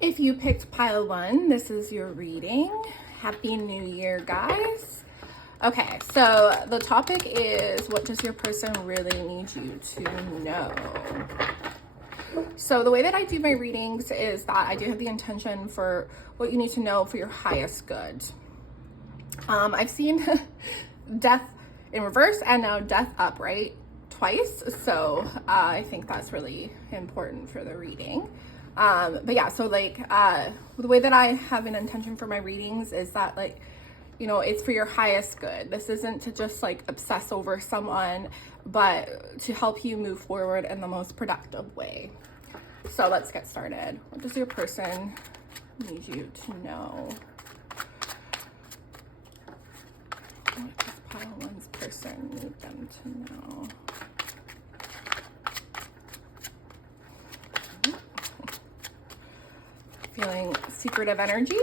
If you picked pile 1, this is your reading. Happy New Year, guys. Okay, so the topic is, what does your person really need you to know? So the way that I do my readings is that I do have the intention for what you need to know for your highest good. I've seen death in reverse and now death upright twice, so I think that's really important for the reading. But yeah, so like the way that I have an intention for my readings is that, like, you know, it's for your highest good. This isn't to just like obsess over someone, but to help you move forward in the most productive way. So let's get started. What does your person need you to know? What does pile 1's person need them to know? Feeling secretive energy.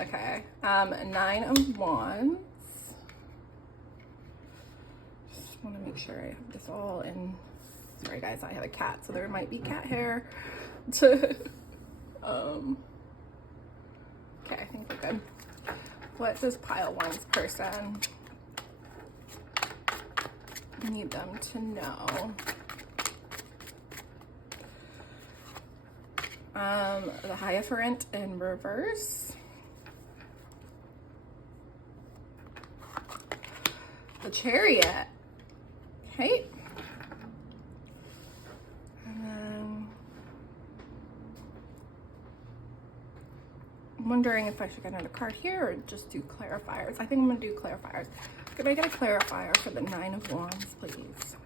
Okay. 9 of Wands. Just want to make sure I have this all in. Sorry guys, I have a cat, so there might be cat hair. Okay, I think we're good. What does pile 1's person need them to know? The Hierophant in reverse. The Chariot. Okay. And then I'm wondering if I should get another card here or just do clarifiers. I think I'm gonna do clarifiers. Could I get a clarifier for the 9 of Wands, please?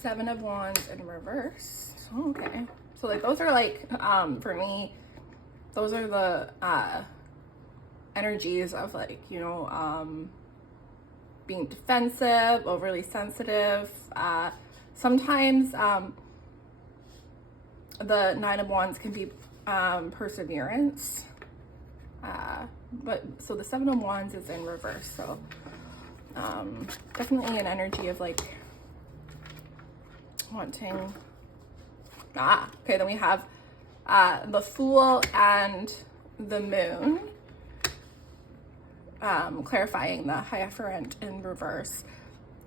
Seven of Wands in reverse. Okay. So like those are like, for me, those are the energies of, like, you know, being defensive, overly sensitive. Sometimes the 9 of Wands can be perseverance. But so the 7 of Wands is in reverse. So definitely an energy of like wanting. Okay, then we have the Fool and the Moon, clarifying the Hierophant in reverse.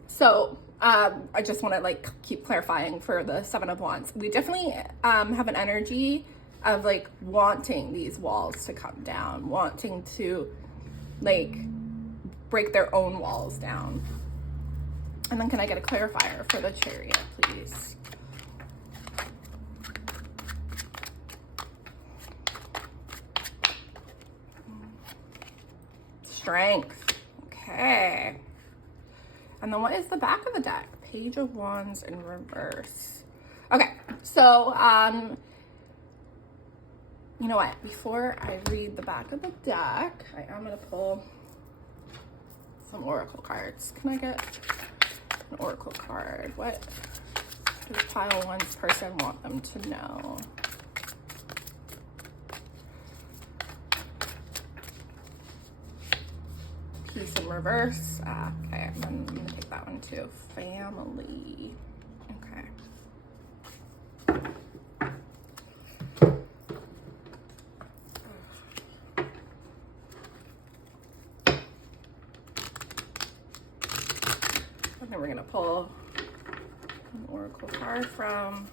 So I just want to like keep clarifying for the 7 of Wands. We definitely have an energy of like wanting these walls to come down, wanting to like break their own walls down. And then can I get a clarifier for the Chariot, please? Strength. Okay. And then what is the back of the deck? Page of Wands in reverse. Okay, so you know what? Before I read the back of the deck, I am gonna pull some oracle cards. Can I get an oracle card? What does pile 1's person want them to know? Peace in reverse. Okay, and then I'm gonna take that one too. Family. Okay. And then we're gonna pull an oracle card from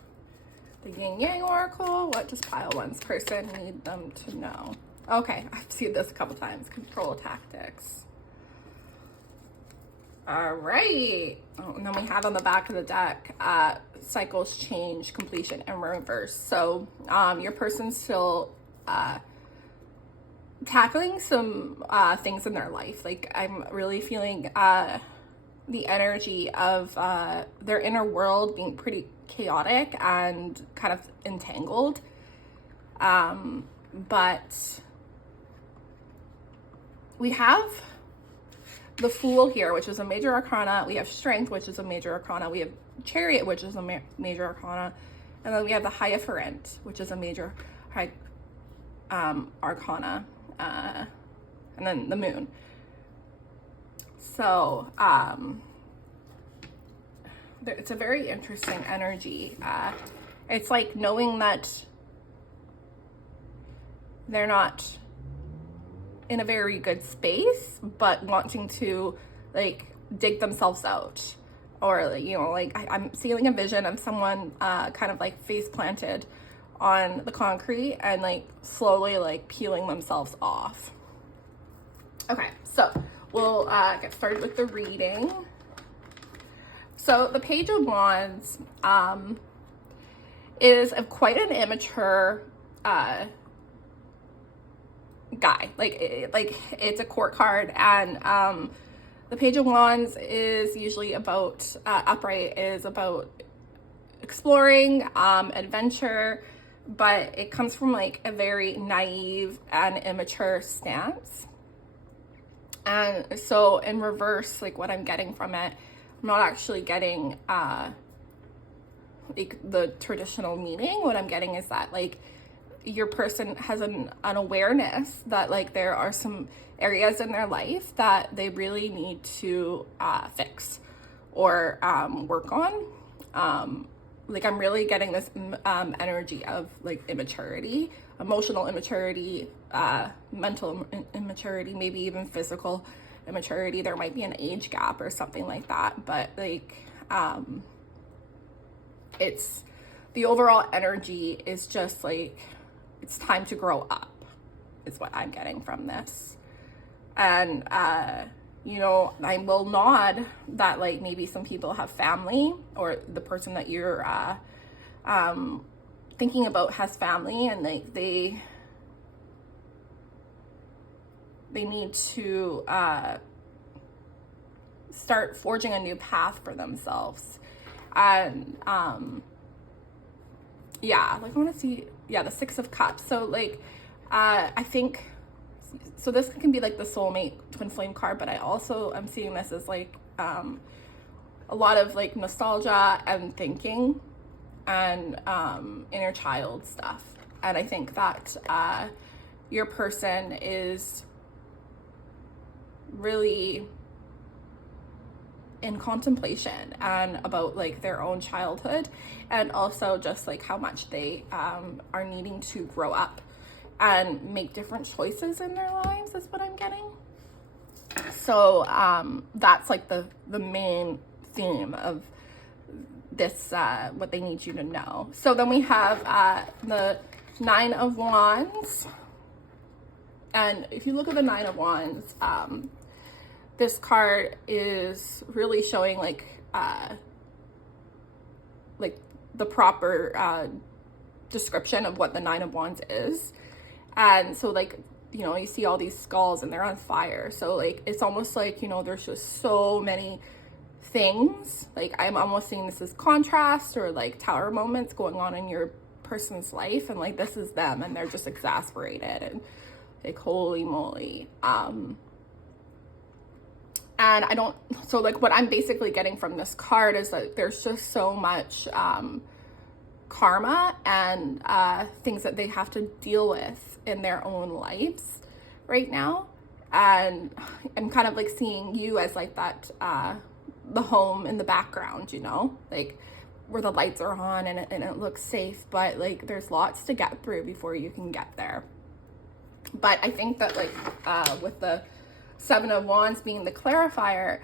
the Yin Yang Oracle. What does pile 1's person need them to know? Okay, I've seen this a couple times. Control tactics. All right. Oh, and then we have on the back of the deck, cycles, change, completion, and reverse. So your person's still tackling some things in their life. Like, I'm really feeling the energy of their inner world being pretty chaotic and kind of entangled. But we have the Fool here, which is a major arcana. We have Strength, which is a major arcana. We have Chariot, which is a major arcana. And then we have the Hierophant, which is a major arcana. And then the Moon. So it's a very interesting energy. It's like knowing that they're not in a very good space, but wanting to like dig themselves out. Or, you know, like I'm seeing a vision of someone kind of like face planted on the concrete and like slowly like peeling themselves off. Okay, so we'll get started with the reading. So the Page of Wands is quite an immature guy. Like it's a court card, and the Page of Wands is usually about upright, is about exploring, adventure, but it comes from like a very naive and immature stance. And so in reverse, like what I'm getting from it, I'm not actually getting like the traditional meaning. What I'm getting is that like your person has an awareness that like there are some areas in their life that they really need to fix or work on. Like I'm really getting this energy of like immaturity, emotional immaturity, mental immaturity, maybe even physical immaturity. There might be an age gap or something like that, but like it's the overall energy is just like it's time to grow up is what I'm getting from this. And you know, I will nod that like maybe some people have family, or the person that you're thinking about has family, and like they need to start forging a new path for themselves. And yeah, like I want to see, yeah, the Six of Cups. So like I think, so this can be like the soulmate twin flame card, but I also am seeing this as like a lot of like nostalgia and thinking and inner child stuff. And I think that your person is really in contemplation and about like their own childhood, and also just like how much they are needing to grow up and make different choices in their lives is what I'm getting. So that's like the main theme of this, what they need you to know. So then we have the Nine of Wands. And if you look at the Nine of Wands, this card is really showing like the proper description of what the Nine of Wands is. And so like, you know, you see all these skulls and they're on fire. So like, it's almost like, you know, there's just so many things. Like I'm almost seeing this as contrast or like tower moments going on in your person's life. And like, this is them and they're just exasperated and like, holy moly. And I don't, so like what I'm basically getting from this card is that there's just so much karma and things that they have to deal with in their own lives right now. And I'm kind of like seeing you as like that, the home in the background, you know, like where the lights are on and it looks safe, but like there's lots to get through before you can get there. But I think that like with the Seven of Wands being the clarifier,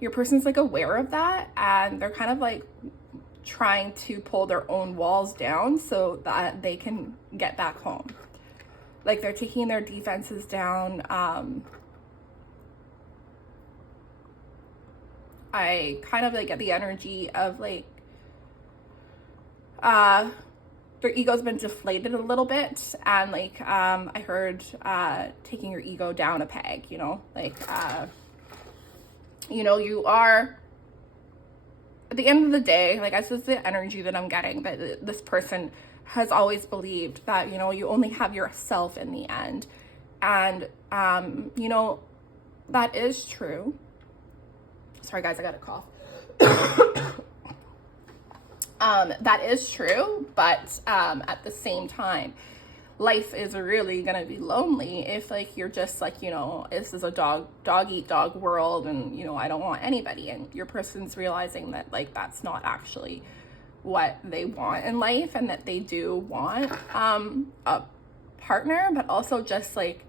your person's like aware of that, and they're kind of like trying to pull their own walls down so that they can get back home. Like they're taking their defenses down. I kind of like get the energy of like their ego's been deflated a little bit, and like I heard taking your ego down a peg, you know, like you know, you are at the end of the day, like this is the energy that I'm getting, that this person has always believed that, you know, you only have yourself in the end. And you know, that is true. Sorry guys, I got a cough. That is true, but at the same time, life is really gonna be lonely if like you're just like, you know, this is a dog eat dog world, and you know, I don't want anybody, and your person's realizing that like that's not actually what they want in life, and that they do want a partner, but also just like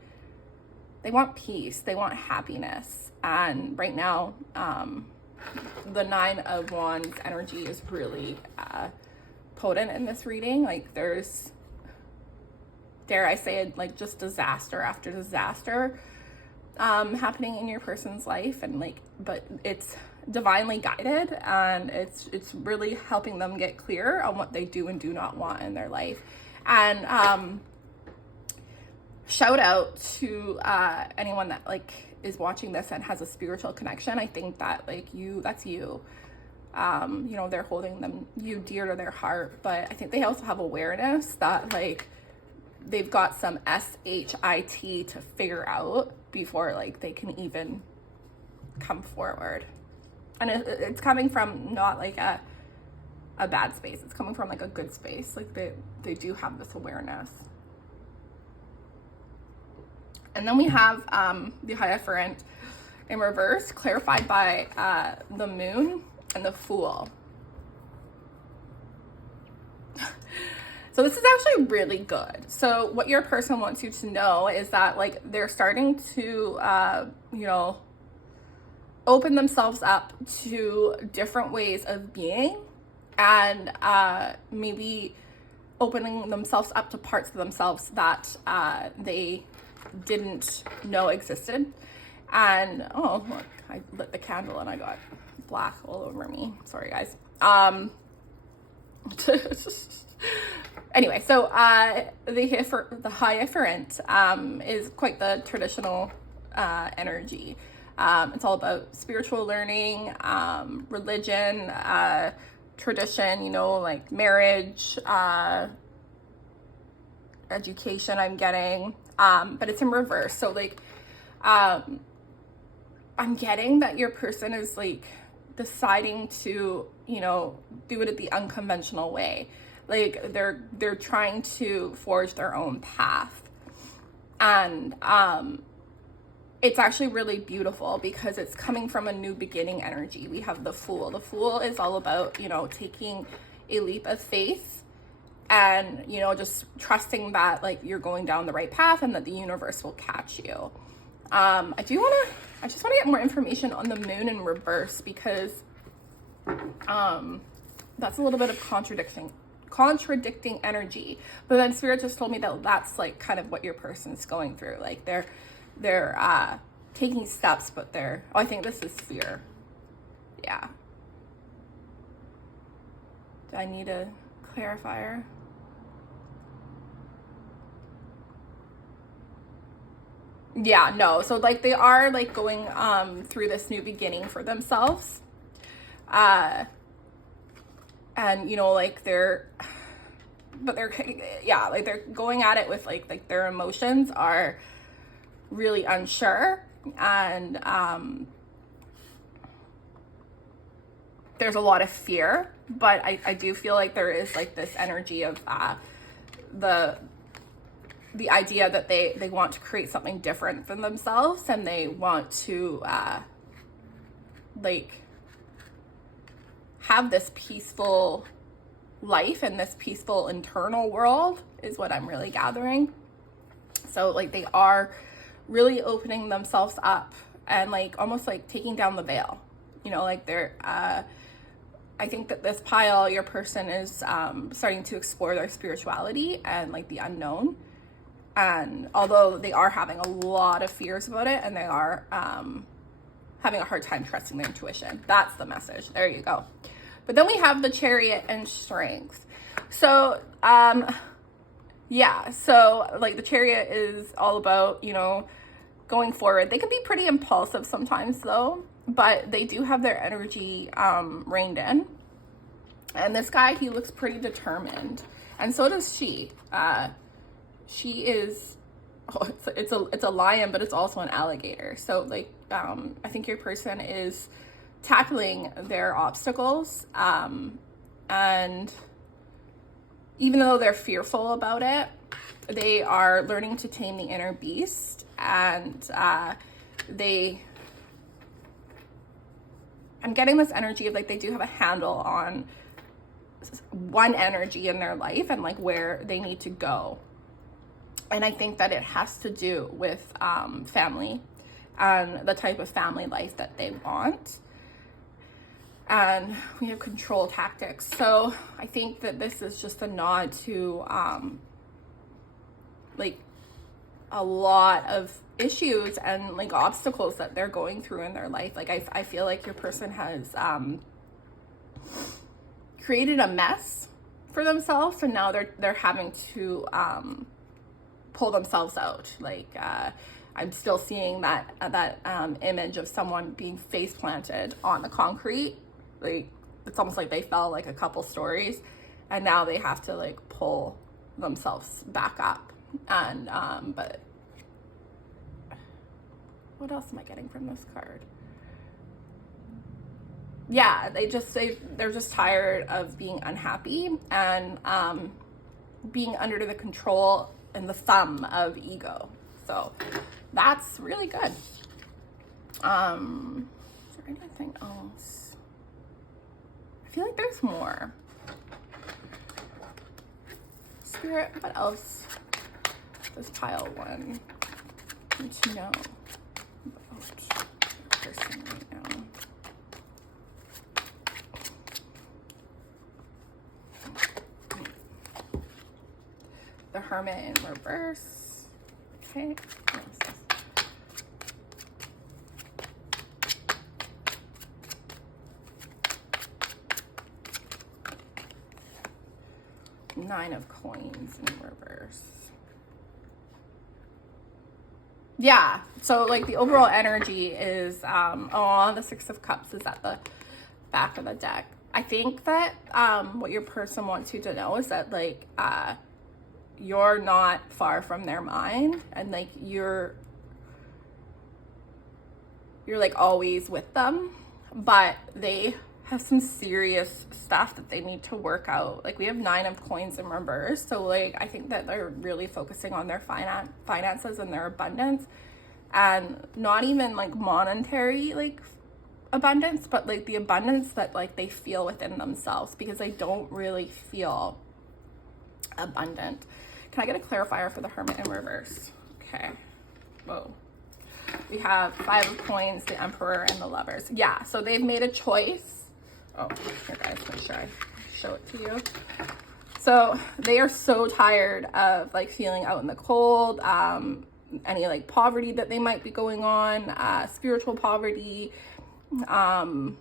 they want peace, they want happiness. And right now the 9 of Wands energy is really potent in this reading. Like there's, dare I say it, like just disaster after disaster happening in your person's life, and like, but it's divinely guided, and it's really helping them get clear on what they do and do not want in their life. And shout out to anyone that like is watching this and has a spiritual connection. I think that like that's you. You know, they're holding you dear to their heart, but I think they also have awareness that like they've got some SHIT to figure out before like they can even come forward. And it's coming from not like a bad space. It's coming from like a good space. Like they do have this awareness. And then we have the Hierophant in reverse, clarified by the Moon and the Fool. So this is actually really good. So what your person wants you to know is that like they're starting to, you know, open themselves up to different ways of being, and maybe opening themselves up to parts of themselves that they didn't know existed. And oh look, I lit the candle and I got black all over me. Sorry guys. Anyway, so the Hierophant is quite the traditional energy. It's all about spiritual learning, religion, tradition, you know, like marriage, education I'm getting, but it's in reverse. So like, I'm getting that your person is like deciding to, you know, do it the unconventional way. Like they're trying to forge their own path. And it's actually really beautiful because it's coming from a new beginning energy. We have the Fool. The Fool is all about, you know, taking a leap of faith and, you know, just trusting that like you're going down the right path and that the universe will catch you. I just want to get more information on the Moon in reverse, because that's a little bit of contradicting energy. But then Spirit just told me that that's like kind of what your person's going through. Like they're taking steps, but I think this is fear. Yeah. Do I need a clarifier? Yeah, no. So like they are like going through this new beginning for themselves. And you know, like they're going at it with like their emotions are really unsure, and there's a lot of fear, but I do feel like there is like this energy of the idea that they want to create something different for themselves, and they want to like have this peaceful life and this peaceful internal world is what I'm really gathering. So like they are really opening themselves up and like almost like taking down the veil, you know, like they're I think that this pile, your person is starting to explore their spirituality and like the unknown. And although they are having a lot of fears about it, and they are having a hard time trusting their intuition. That's the message. There you go. But then we have the Chariot and Strength. So yeah, so like the Chariot is all about, you know, going forward. They can be pretty impulsive sometimes though, but they do have their energy reined in. And this guy, he looks pretty determined, and so does she. She is, it's a lion, but it's also an alligator. So like I think your person is tackling their obstacles, and even though they're fearful about it, they are learning to tame the inner beast, and I'm getting this energy of like they do have a handle on one energy in their life and like where they need to go. And I think that it has to do with family and the type of family life that they want. And we have control tactics. So I think that this is just a nod to like a lot of issues and like obstacles that they're going through in their life. Like I feel like your person has created a mess for themselves, and now they're having to pull themselves out. Like I'm still seeing that image of someone being face planted on the concrete. Like it's almost like they fell like a couple stories, and now they have to like pull themselves back up. And but what else am I getting from this card? Yeah, they're just tired of being unhappy and being under the control and the thumb of ego. So that's really good. Is there anything else? I feel like there's more. Spirit, what else does pile 1 need to know about your person right now? The Hermit in reverse. Okay. Nine of Coins in reverse. Yeah, so like the overall energy is the Six of Cups is at the back of the deck. I think that what your person wants you to know is that like you're not far from their mind, and like you're like always with them, but they have some serious stuff that they need to work out. Like we have 9 of Coins in reverse, so like I think that they're really focusing on their finances and their abundance, and not even like monetary like abundance, but like the abundance that like they feel within themselves, because they don't really feel abundant. Can I get a clarifier for the Hermit in reverse? Okay. Whoa. We have 5 of Coins, the Emperor, and the Lovers. Yeah, so they've made a choice. Oh, here guys, make sure I show it to you. So they are so tired of like feeling out in the cold, any like poverty that they might be going on, spiritual poverty. They're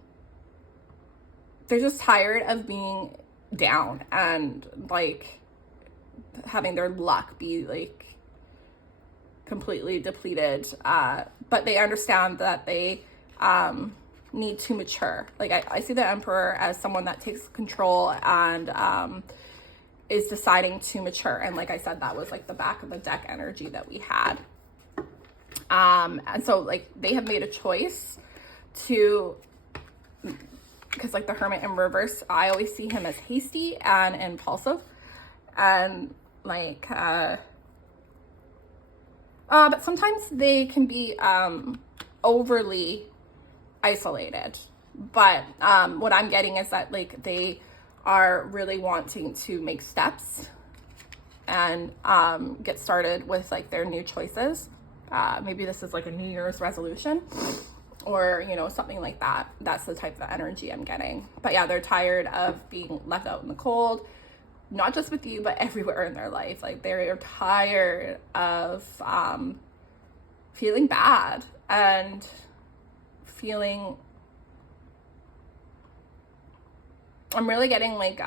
just tired of being down and like having their luck be like completely depleted. But they understand that they need to mature. Like I see the Emperor as someone that takes control and is deciding to mature. And like I said, that was like the back of the deck energy that we had. And so like they have made a choice to, because like the Hermit in reverse, I always see him as hasty and impulsive, and like but sometimes they can be overly isolated. But what I'm getting is that like they are really wanting to make steps and get started with like their new choices. Maybe this is like a New Year's resolution or, you know, something like that. That's the type of energy I'm getting. But yeah, they're tired of being left out in the cold, not just with you, but everywhere in their life. Like they're tired of feeling bad and feeling, I'm really getting like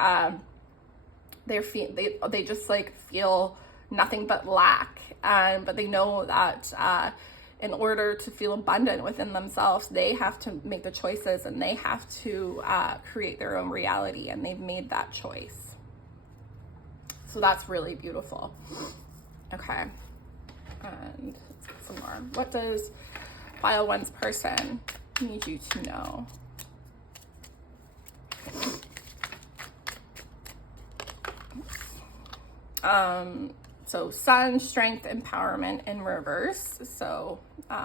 they just like feel nothing but lack, and but they know that in order to feel abundant within themselves, they have to make the choices and they have to create their own reality, and they've made that choice. So that's really beautiful. Okay, and let's get some more. What does File 1's person need you to know? So Sun, strength, empowerment in reverse. So just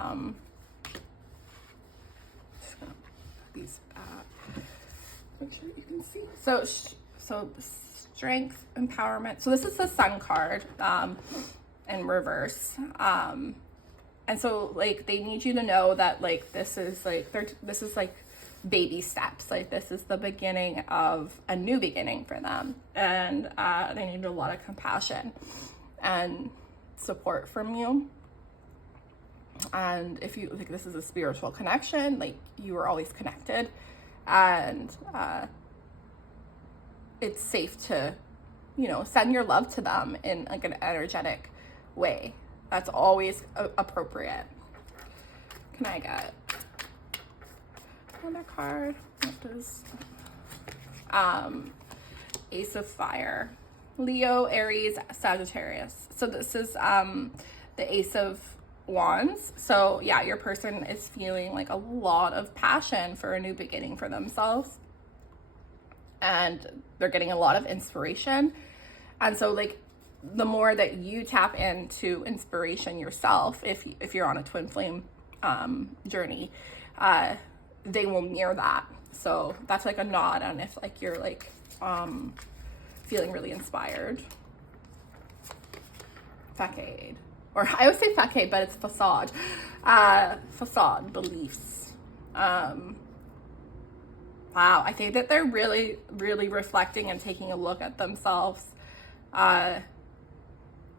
gonna put these back, make sure you can see. So strength, empowerment. So this is the Sun card in reverse. And so like they need you to know that like this is like baby steps. Like this is the beginning of a new beginning for them, and they need a lot of compassion and support from you. And if you like, this is a spiritual connection, like you are always connected, and it's safe to, you know, send your love to them in like an energetic way. That's always appropriate. Can I get another card? What does Ace of Fire, Leo, Aries, Sagittarius. So this is the Ace of Wands. So yeah, your person is feeling like a lot of passion for a new beginning for themselves, and they're getting a lot of inspiration. And so like the more that you tap into inspiration yourself, if you're on a twin flame journey, they will mirror that. So that's like a nod on if like you're like feeling really inspired. Facade, or I would say facade, but it's facade. Facade beliefs. Wow, I think that they're really, really reflecting and taking a look at themselves.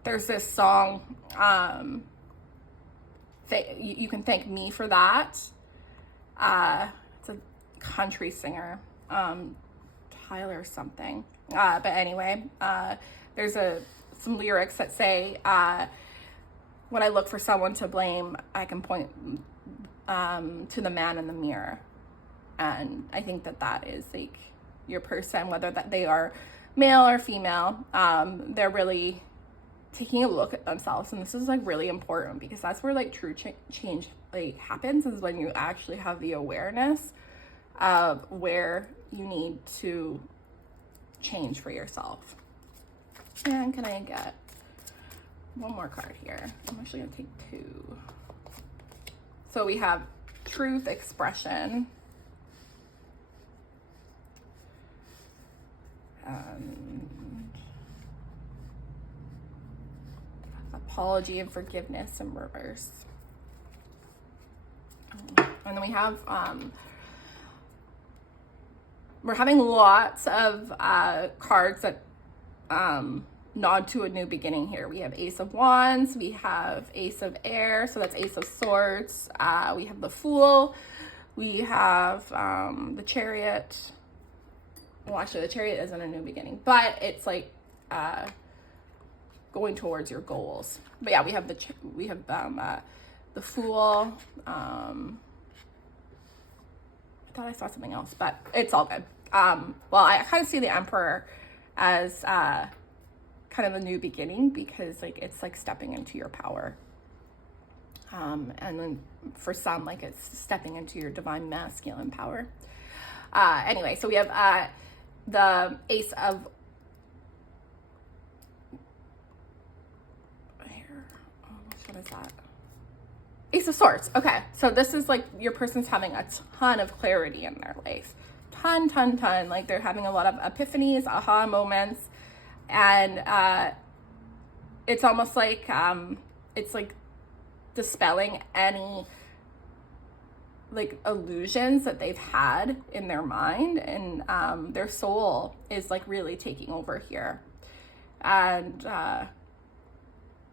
There's this song, you can thank me for that. It's a country singer, Tyler something. But anyway, there's some lyrics that say, when I look for someone to blame, I can point to the man in the mirror. And I think that is like your person, whether that they are male or female, they're really taking a look at themselves. And this is like really important, because that's where like true change like happens, is when you actually have the awareness of where you need to change for yourself. And can I get one more card here? I'm actually gonna take two. So we have truth, expression, apology and forgiveness in reverse. And then we have we're having lots of cards that nod to a new beginning here. We have Ace of Wands, we have Ace of Air, so that's Ace of Swords, we have the Fool, we have the Chariot. Well, actually the Chariot isn't a new beginning, but it's like going towards your goals. But yeah, we have the Fool. I thought I saw something else, but it's all good. Well, I kind of see the Emperor as kind of a new beginning, because like it's like stepping into your power. And then for some, like it's stepping into your divine masculine power. Anyway, so we have the Ace of what is that? Ace of Swords. Okay, so this is like your person's having a ton of clarity in their life. Ton. Like they're having a lot of epiphanies, aha moments, and it's almost like it's like dispelling any like illusions that they've had in their mind, and their soul is like really taking over here. And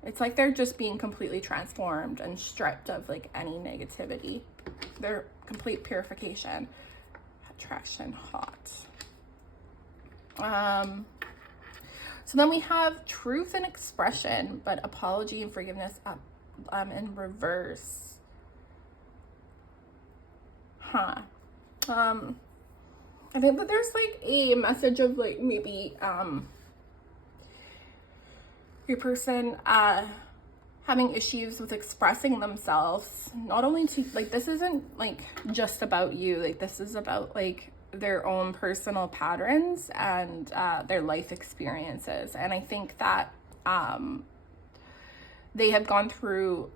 it's like they're just being completely transformed and stripped of like any negativity. They're complete purification. Attraction, hot. So then we have truth and expression, but apology and forgiveness up in reverse. I think that there's like a message of like maybe your person having issues with expressing themselves, not only to like, this isn't like just about you, like this is about like their own personal patterns and their life experiences. And I think that they have gone through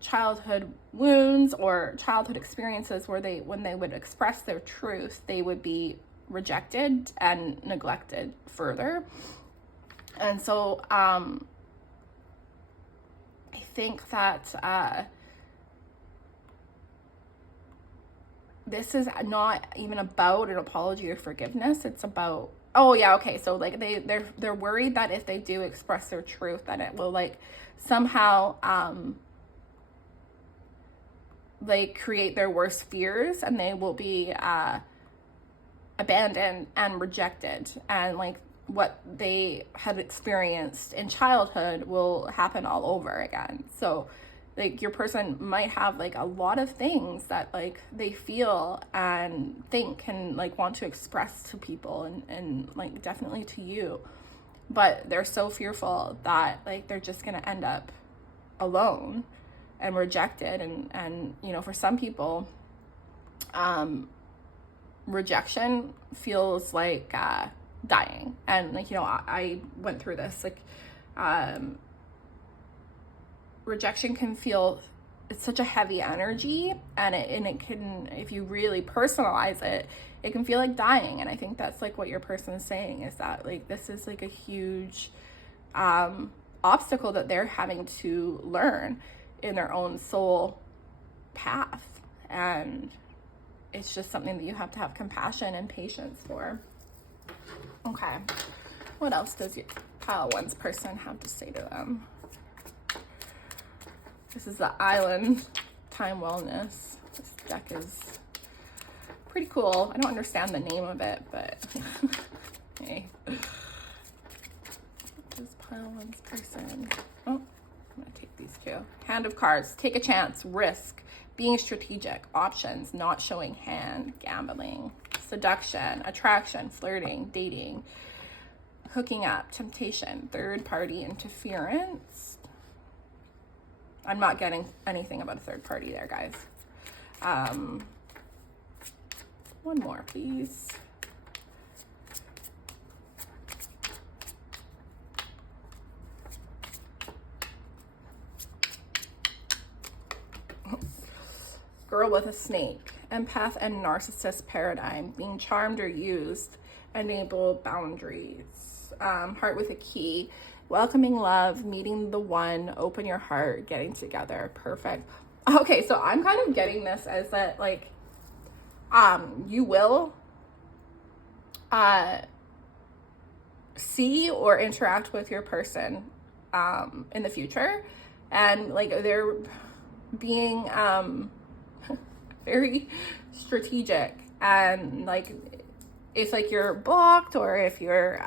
childhood wounds or childhood experiences where when they would express their truth, they would be rejected and neglected further. And so I think that this is not even about an apology or forgiveness. It's about, oh yeah, okay, so like they're worried that if they do express their truth, that it will like somehow like create their worst fears, and they will be abandoned and rejected, and like what they had experienced in childhood will happen all over again. So like your person might have like a lot of things that like they feel and think and like want to express to people, and like definitely to you, but they're so fearful that like they're just gonna end up alone and rejected. And you know, for some people rejection feels like dying. And like, you know, I went through this, like rejection can feel, it's such a heavy energy, and it can, if you really personalize it, it can feel like dying. And I think that's like what your person is saying, is that like this is like a huge obstacle that they're having to learn in their own soul path, and it's just something that you have to have compassion and patience for. Okay, what else does your pile one's person have to say to them? This is the Island Time Wellness. This deck is pretty cool. I don't understand the name of it, but hey. This pile one's person. Oh, I'm gonna take these two. Hand of cards. Take a chance. Risk. Being strategic. Options. Not showing hand. Gambling. Seduction. Attraction. Flirting. Dating. Hooking up. Temptation. Third party interference. I'm not getting anything about a third party there, guys. One more, please. Girl with a snake. Empath and narcissist paradigm. Being charmed or used. Enable boundaries. Heart with a key. Welcoming love, meeting the one, open your heart, getting together. Perfect. Okay, so I'm kind of getting this as that like you will see or interact with your person in the future, and like they're being very strategic, and like if like you're blocked, or if you're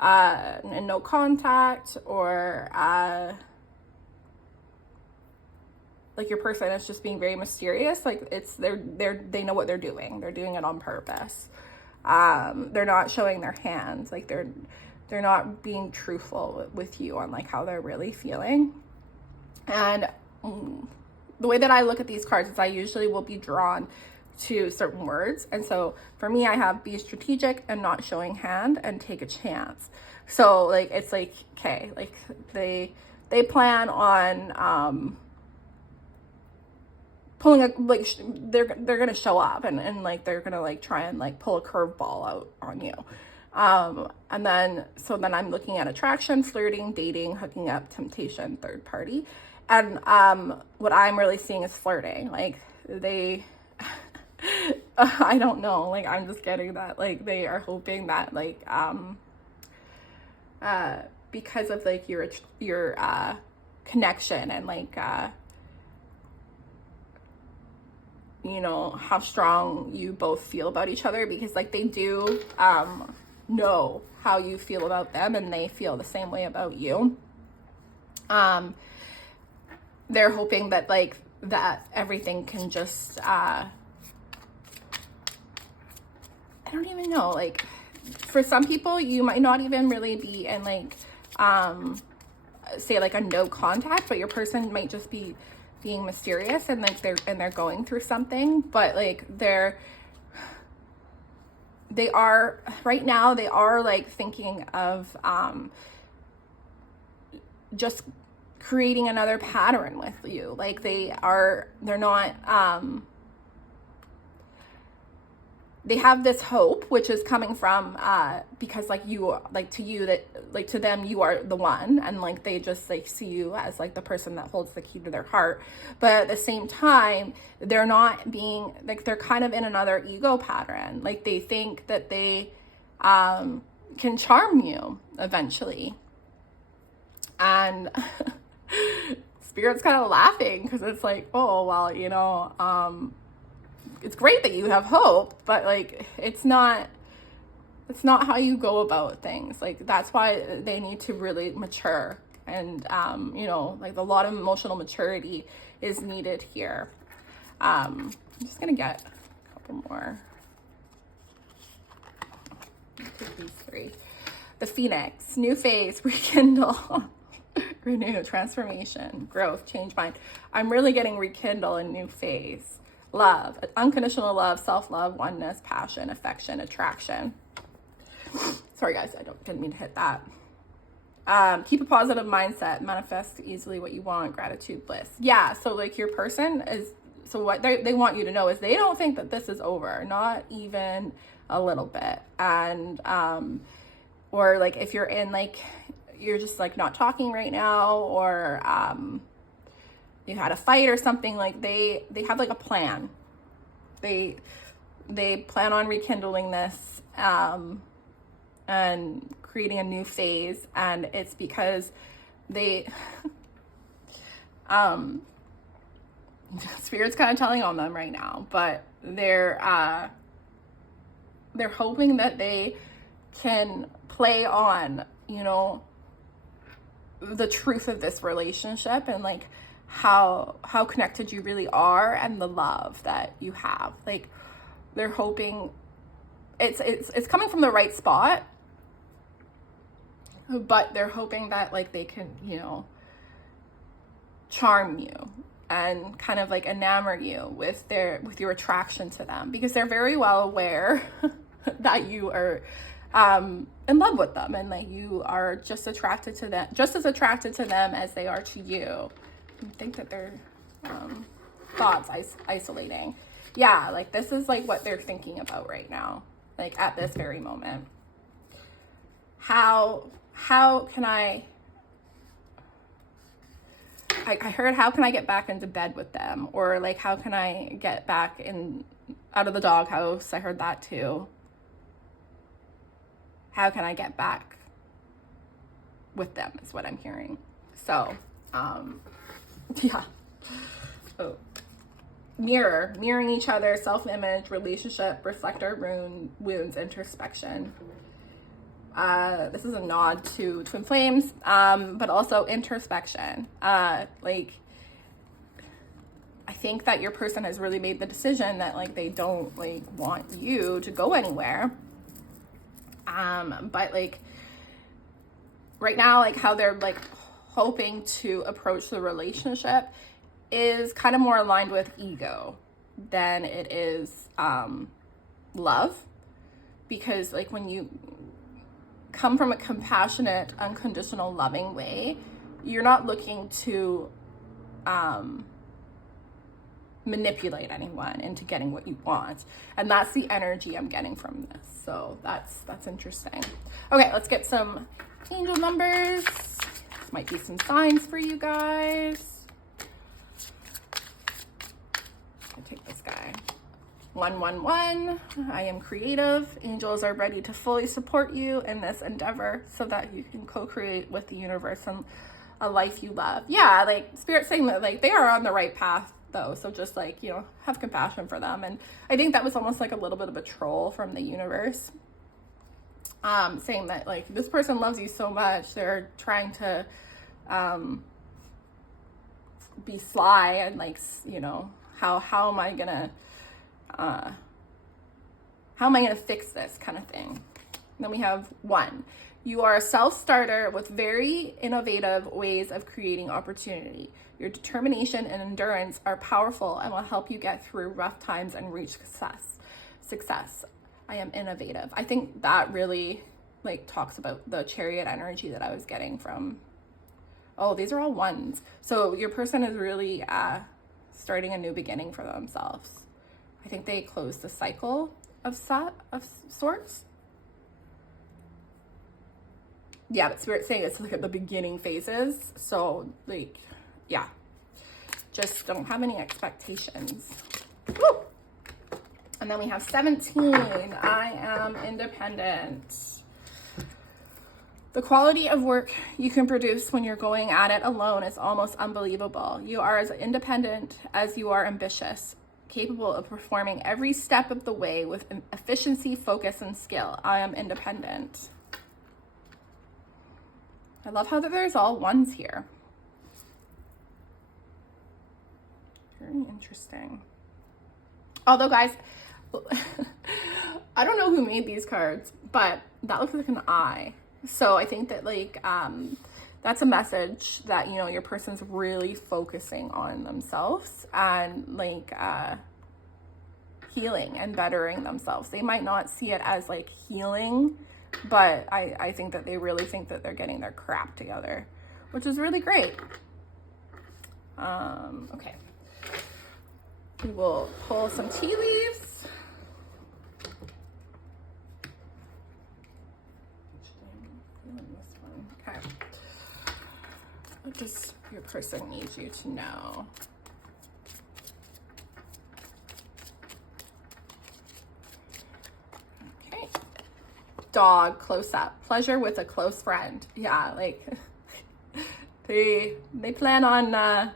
and no contact, or like your person is just being very mysterious, like it's they know what they're doing it on purpose. They're not showing their hands, like they're not being truthful with you on like how they're really feeling. And the way that I look at these cards is I usually will be drawn to certain words. And so for me, I have be strategic and not showing hand, and take a chance. So like it's like, okay, like they plan on pulling a like they're gonna show up, and like they're gonna like try and like pull a curveball out on you. And then I'm looking at attraction, flirting, dating, hooking up, temptation, third party. And what I'm really seeing is flirting. Like they I don't know, like I'm just getting that like they are hoping that like because of like your connection, and like you know how strong you both feel about each other, because like they do know how you feel about them, and they feel the same way about you. They're hoping that like that everything can just I don't even know, like for some people you might not even really be in like say like a no contact, but your person might just be being mysterious, and like they're going through something, but like they are right now, they are like thinking of just creating another pattern with you. Like they're not, they have this hope, which is coming from, because like you, like to you, that like to them, you are the one, and like they just like see you as like the person that holds the key to their heart. But at the same time, they're not being like, they're kind of in another ego pattern. Like they think that they can charm you eventually. And Spirit's kind of laughing because it's like, oh, well, you know, it's great that you have hope, but like it's not how you go about things. Like that's why they need to really mature, and you know, like a lot of emotional maturity is needed here. I'm just gonna get a couple more. I'll take these three. The Phoenix, new phase, rekindle, renew, transformation, growth, change mind. I'm really getting rekindle and new phase. Love, unconditional love, self-love, oneness, passion, affection, attraction. Sorry guys, I didn't mean to hit that. Keep a positive mindset, manifest easily what you want, gratitude, bliss. Yeah, so like your person is, so what they want you to know is they don't think that this is over, not even a little bit. And or like if you're in like, you're just like not talking right now, or you had a fight or something, like they have like a plan. They plan on rekindling this and creating a new phase, and it's because they Spirit's kind of telling on them right now, but they're hoping that they can play on, you know, the truth of this relationship, and like how connected you really are, and the love that you have. Like they're hoping it's coming from the right spot, but they're hoping that like they can, you know, charm you and kind of like enamor you with your attraction to them, because they're very well aware that you are in love with them, and that you are just attracted to them, just as attracted to them as they are to you. I think that their thoughts isolating. Yeah, like this is like what they're thinking about right now, like at this very moment. How can I heard, how can I get back into bed with them? Or like, how can I get back out of the doghouse? I heard that too. How can I get back with them is what I'm hearing. So, yeah. Oh. Mirroring each other, self-image, relationship, reflect our wounds, introspection. This is a nod to twin flames, but also introspection. Like, I think that your person has really made the decision that like they don't like want you to go anywhere. But like right now, like how they're like hoping to approach the relationship is kind of more aligned with ego than it is love, because like when you come from a compassionate, unconditional, loving way, you're not looking to manipulate anyone into getting what you want, and that's the energy I'm getting from this. So that's interesting. Okay, let's get some angel numbers. This might be some signs for you guys. I'll take this guy. 111. I am creative. Angels are ready to fully support you in this endeavor so that you can co-create with the universe and a life you love. Yeah, like Spirit's saying that like they are on the right path though, so just like, you know, have compassion for them. And I think that was almost like a little bit of a troll from the universe, saying that like this person loves you so much, they're trying to be sly and like, you know, how am I gonna fix this kind of thing. Then we have 1. You are a self-starter with very innovative ways of creating opportunity. Your determination and endurance are powerful and will help you get through rough times and reach success. I am innovative. I think that really like talks about the Chariot energy that I was getting from Oh, these are all ones. So your person is really starting a new beginning for themselves. I think they closed the cycle of sorts. Yeah, but Spirit's saying it's like at the beginning phases. So like, yeah, just don't have any expectations. Woo! And then we have 17. I am independent. The quality of work you can produce when you're going at it alone is almost unbelievable. You are as independent as you are ambitious, capable of performing every step of the way with efficiency, focus, and skill. I am independent. I love how there's all ones here. Very interesting. Although, guys, I don't know who made these cards, but that looks like an eye. So I think that like that's a message that, you know, your person's really focusing on themselves and like healing and bettering themselves. They might not see it as like healing, but I think that they really think that they're getting their crap together, which is really great. Okay. We will pull some tea leaves. Okay. What does your person need you to know? Okay. Dog, close up. Pleasure with a close friend. Yeah, like they plan on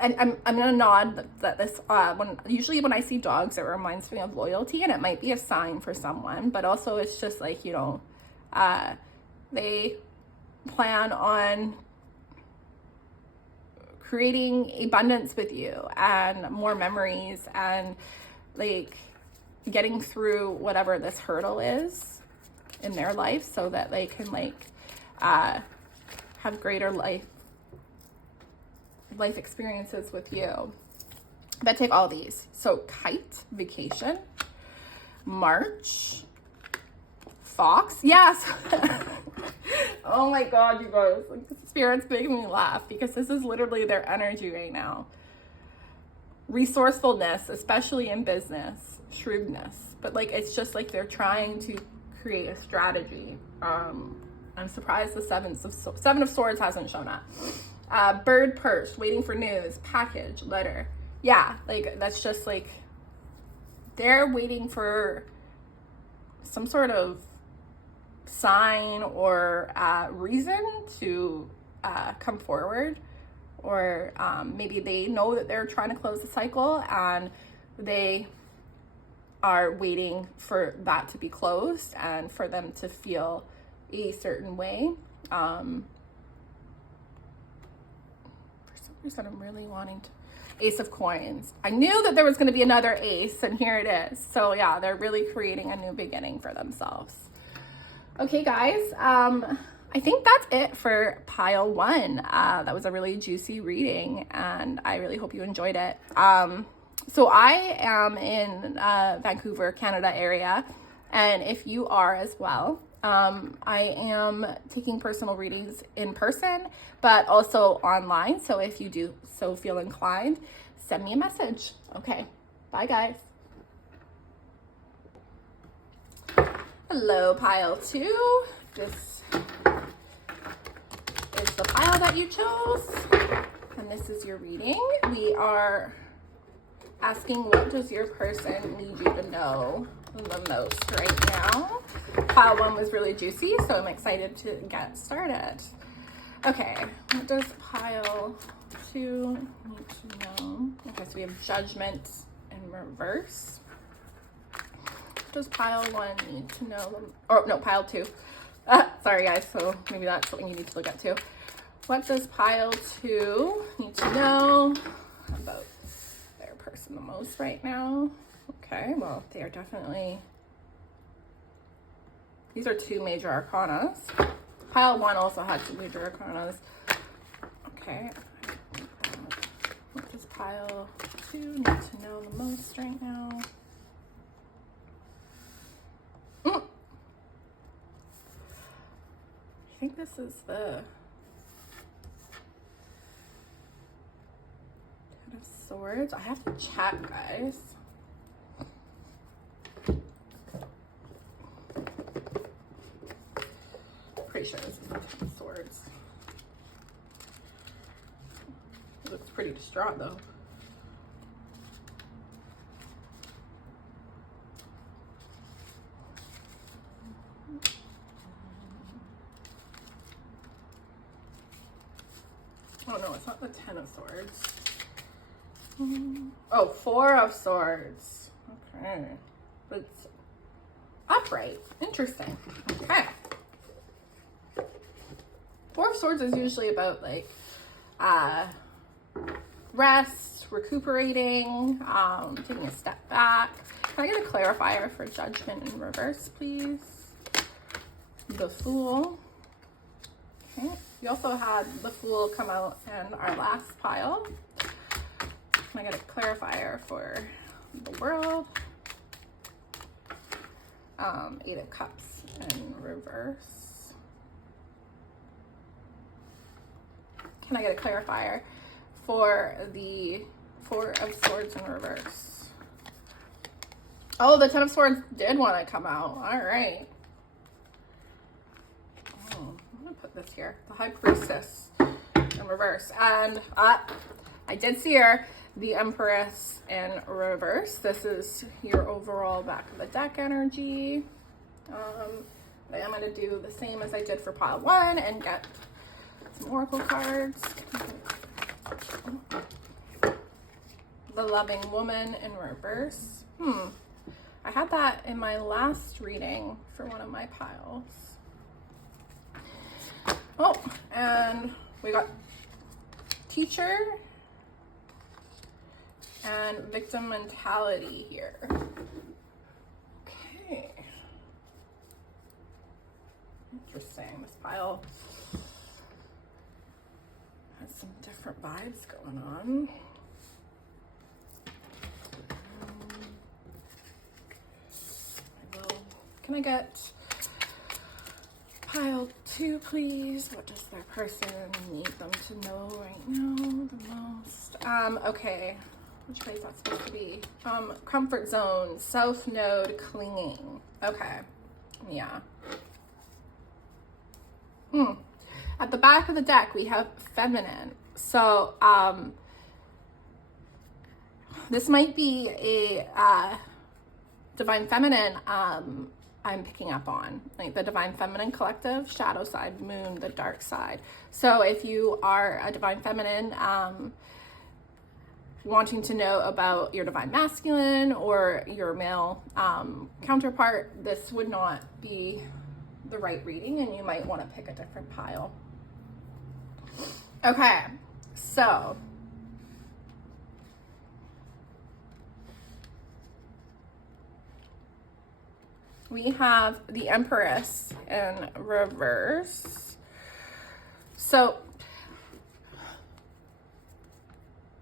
and I'm gonna nod that this usually when I see dogs, it reminds me of loyalty, and it might be a sign for someone, but also it's just like, you know, they plan on creating abundance with you and more memories and like getting through whatever this hurdle is in their life so that they can like have greater life experiences with you. But take all these. So kite, vacation, March, fox. Yes. Oh my God, you guys. Like, Spirit's making me laugh because this is literally their energy right now. Resourcefulness, especially in business, shrewdness. But like, it's just like they're trying to create a strategy. I'm surprised the Seven of Swords hasn't shown up. Bird perched, waiting for news, package, letter. Yeah, like that's just like they're waiting for some sort of sign or reason to come forward, or maybe they know that they're trying to close the cycle and they are waiting for that to be closed and for them to feel a certain way. That I'm really wanting to. Ace of Coins. I knew that there was going to be another ace, and here it is. So yeah, they're really creating a new beginning for themselves. Okay, guys. I think that's it for pile one. That was a really juicy reading, and I really hope you enjoyed it. So I am in Vancouver, Canada area, and if you are as well, I am taking personal readings in person, but also online. So if you do so feel inclined, send me a message. Okay. Bye, guys. Hello, pile two. This is the pile that you chose, and this is your reading. We are asking, what does your person need you to know the most right now? Pile one was really juicy, so I'm excited to get started. Okay, what does pile two need to know? Okay, so we have judgment in reverse. What does pile one need to know? Or no, pile two. Sorry guys, so maybe that's something you need to look at too. What does pile two need to know about their person the most right now? Okay, well, they are definitely, these are two major arcanas. Pile one also had two major arcanas. Okay. What does pile two need to know the most right now? this is the Ten of Swords. I have to check, guys. Pretty sure this is the Ten of Swords. It looks pretty distraught though. Oh no, it's not the Ten of Swords. Oh, Four of Swords. Okay. But it's upright. Interesting. Okay. Four of Swords is usually about like rest, recuperating, taking a step back. Can I get a clarifier for Judgment in reverse, please? The Fool. Okay. We also had the Fool come out in our last pile. Can I get a clarifier for the World? Eight of Cups in reverse. Can I get a clarifier for the Four of Swords in reverse? Oh, the Ten of Swords did want to come out. All right. Oh, I'm going to put this here. The High Priestess in reverse. And I did see her. The Empress in reverse. This is your overall back of the deck energy. I am going to do the same as I did for pile one and get some oracle cards. The Loving Woman in reverse. I had that in my last reading for one of my piles. Oh, and we got Teacher and Victim Mentality here. Okay. Interesting. This pile has some different vibes going on. Can I get pile two, please? What does their person need them to know right now the most? Okay. Which way is that supposed to be? Comfort zone, south node, clinging. Okay. Yeah. At the back of the deck, we have feminine. So, this might be a divine feminine I'm picking up on, like the divine feminine collective, shadow side, moon, the dark side. So if you are a divine feminine, wanting to know about your divine masculine or your male counterpart, this would not be the right reading and you might want to pick a different pile. Okay, so we have the Empress in reverse. So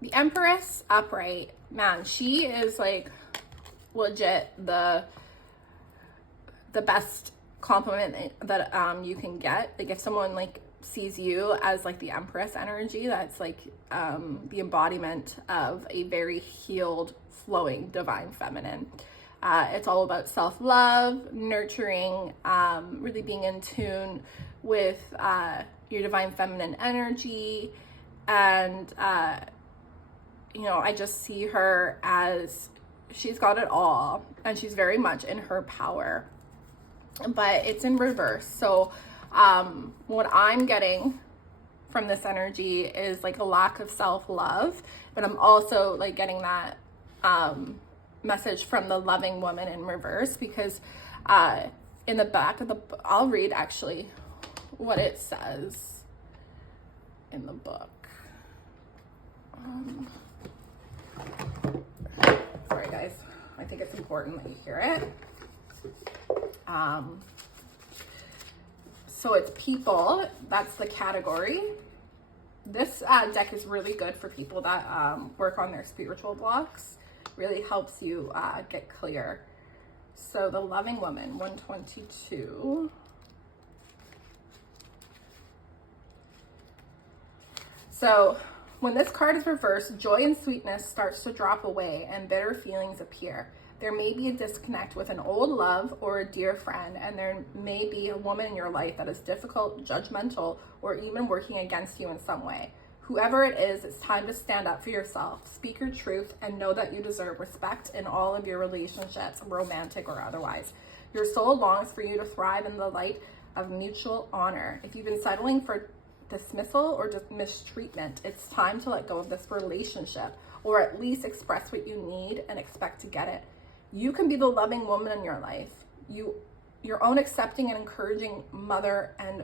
the Empress upright, man, she is like legit the best compliment that you can get. Like if someone like sees you as like the Empress energy, that's like the embodiment of a very healed, flowing divine feminine. It's all about self-love, nurturing, really being in tune with your divine feminine energy. And, you know, I just see her as she's got it all and she's very much in her power, but it's in reverse. So what I'm getting from this energy is like a lack of self-love, but I'm also like getting that message from the Loving Woman in reverse, because in the back of the I'll read actually what it says in the book. Sorry guys, I think it's important that you hear it. So it's people, that's the category. This deck is really good for people that work on their spiritual blocks. Really helps you get clear. So the Loving Woman, 122. So when this card is reversed, joy and sweetness starts to drop away and bitter feelings appear. There may be a disconnect with an old love or a dear friend, and there may be a woman in your life that is difficult, judgmental, or even working against you in some way. Whoever it is, it's time to stand up for yourself, speak your truth, and know that you deserve respect in all of your relationships, romantic or otherwise. Your soul longs for you to thrive in the light of mutual honor. If you've been settling for dismissal or just mistreatment, it's time to let go of this relationship, or at least express what you need and expect to get it. You can be the loving woman in your life, your own accepting and encouraging mother, and